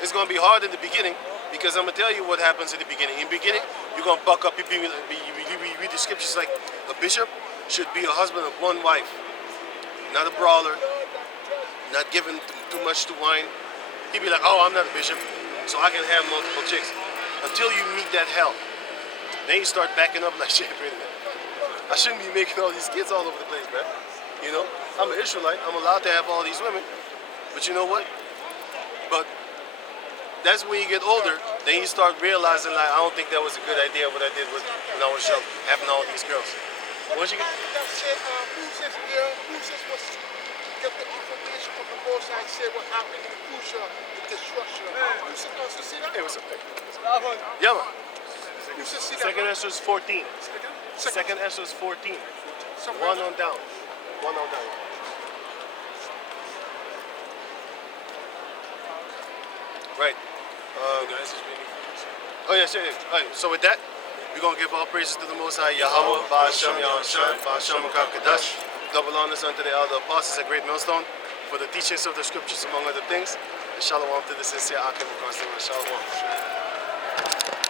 It's gonna be hard in the beginning because I'm gonna tell you what happens in the beginning. In the beginning, you're gonna buck up. You read the scriptures like a bishop should be a husband of one wife, not a brawler, not giving too much to wine. He'd be like, oh, I'm not a bishop, so I can have multiple chicks. Until you meet that hell. Then you start backing up like, shit, wait a minute. I shouldn't be making all these kids all over the place, man. You know, I'm an Israelite. I'm allowed to have all these women. But you know what? But that's when you get older, then you start realizing, like, I don't think that was a good idea what I did when I was young, having all these girls. Once you get... Hey, what's up, man? Yeah, man. Second Esdras 14. Second Esdras 14. One on down. Right. Oh yeah, sure. All right, so with that, we're gonna give all praises to the Most High Yahweh, Ba'Hashem Yahushai, Ba'Hashem Kadash. Double honors unto the elder apostles at Great Millstone for the teachings of the scriptures, among other things. And shalom to the sincere Akim of Shalom.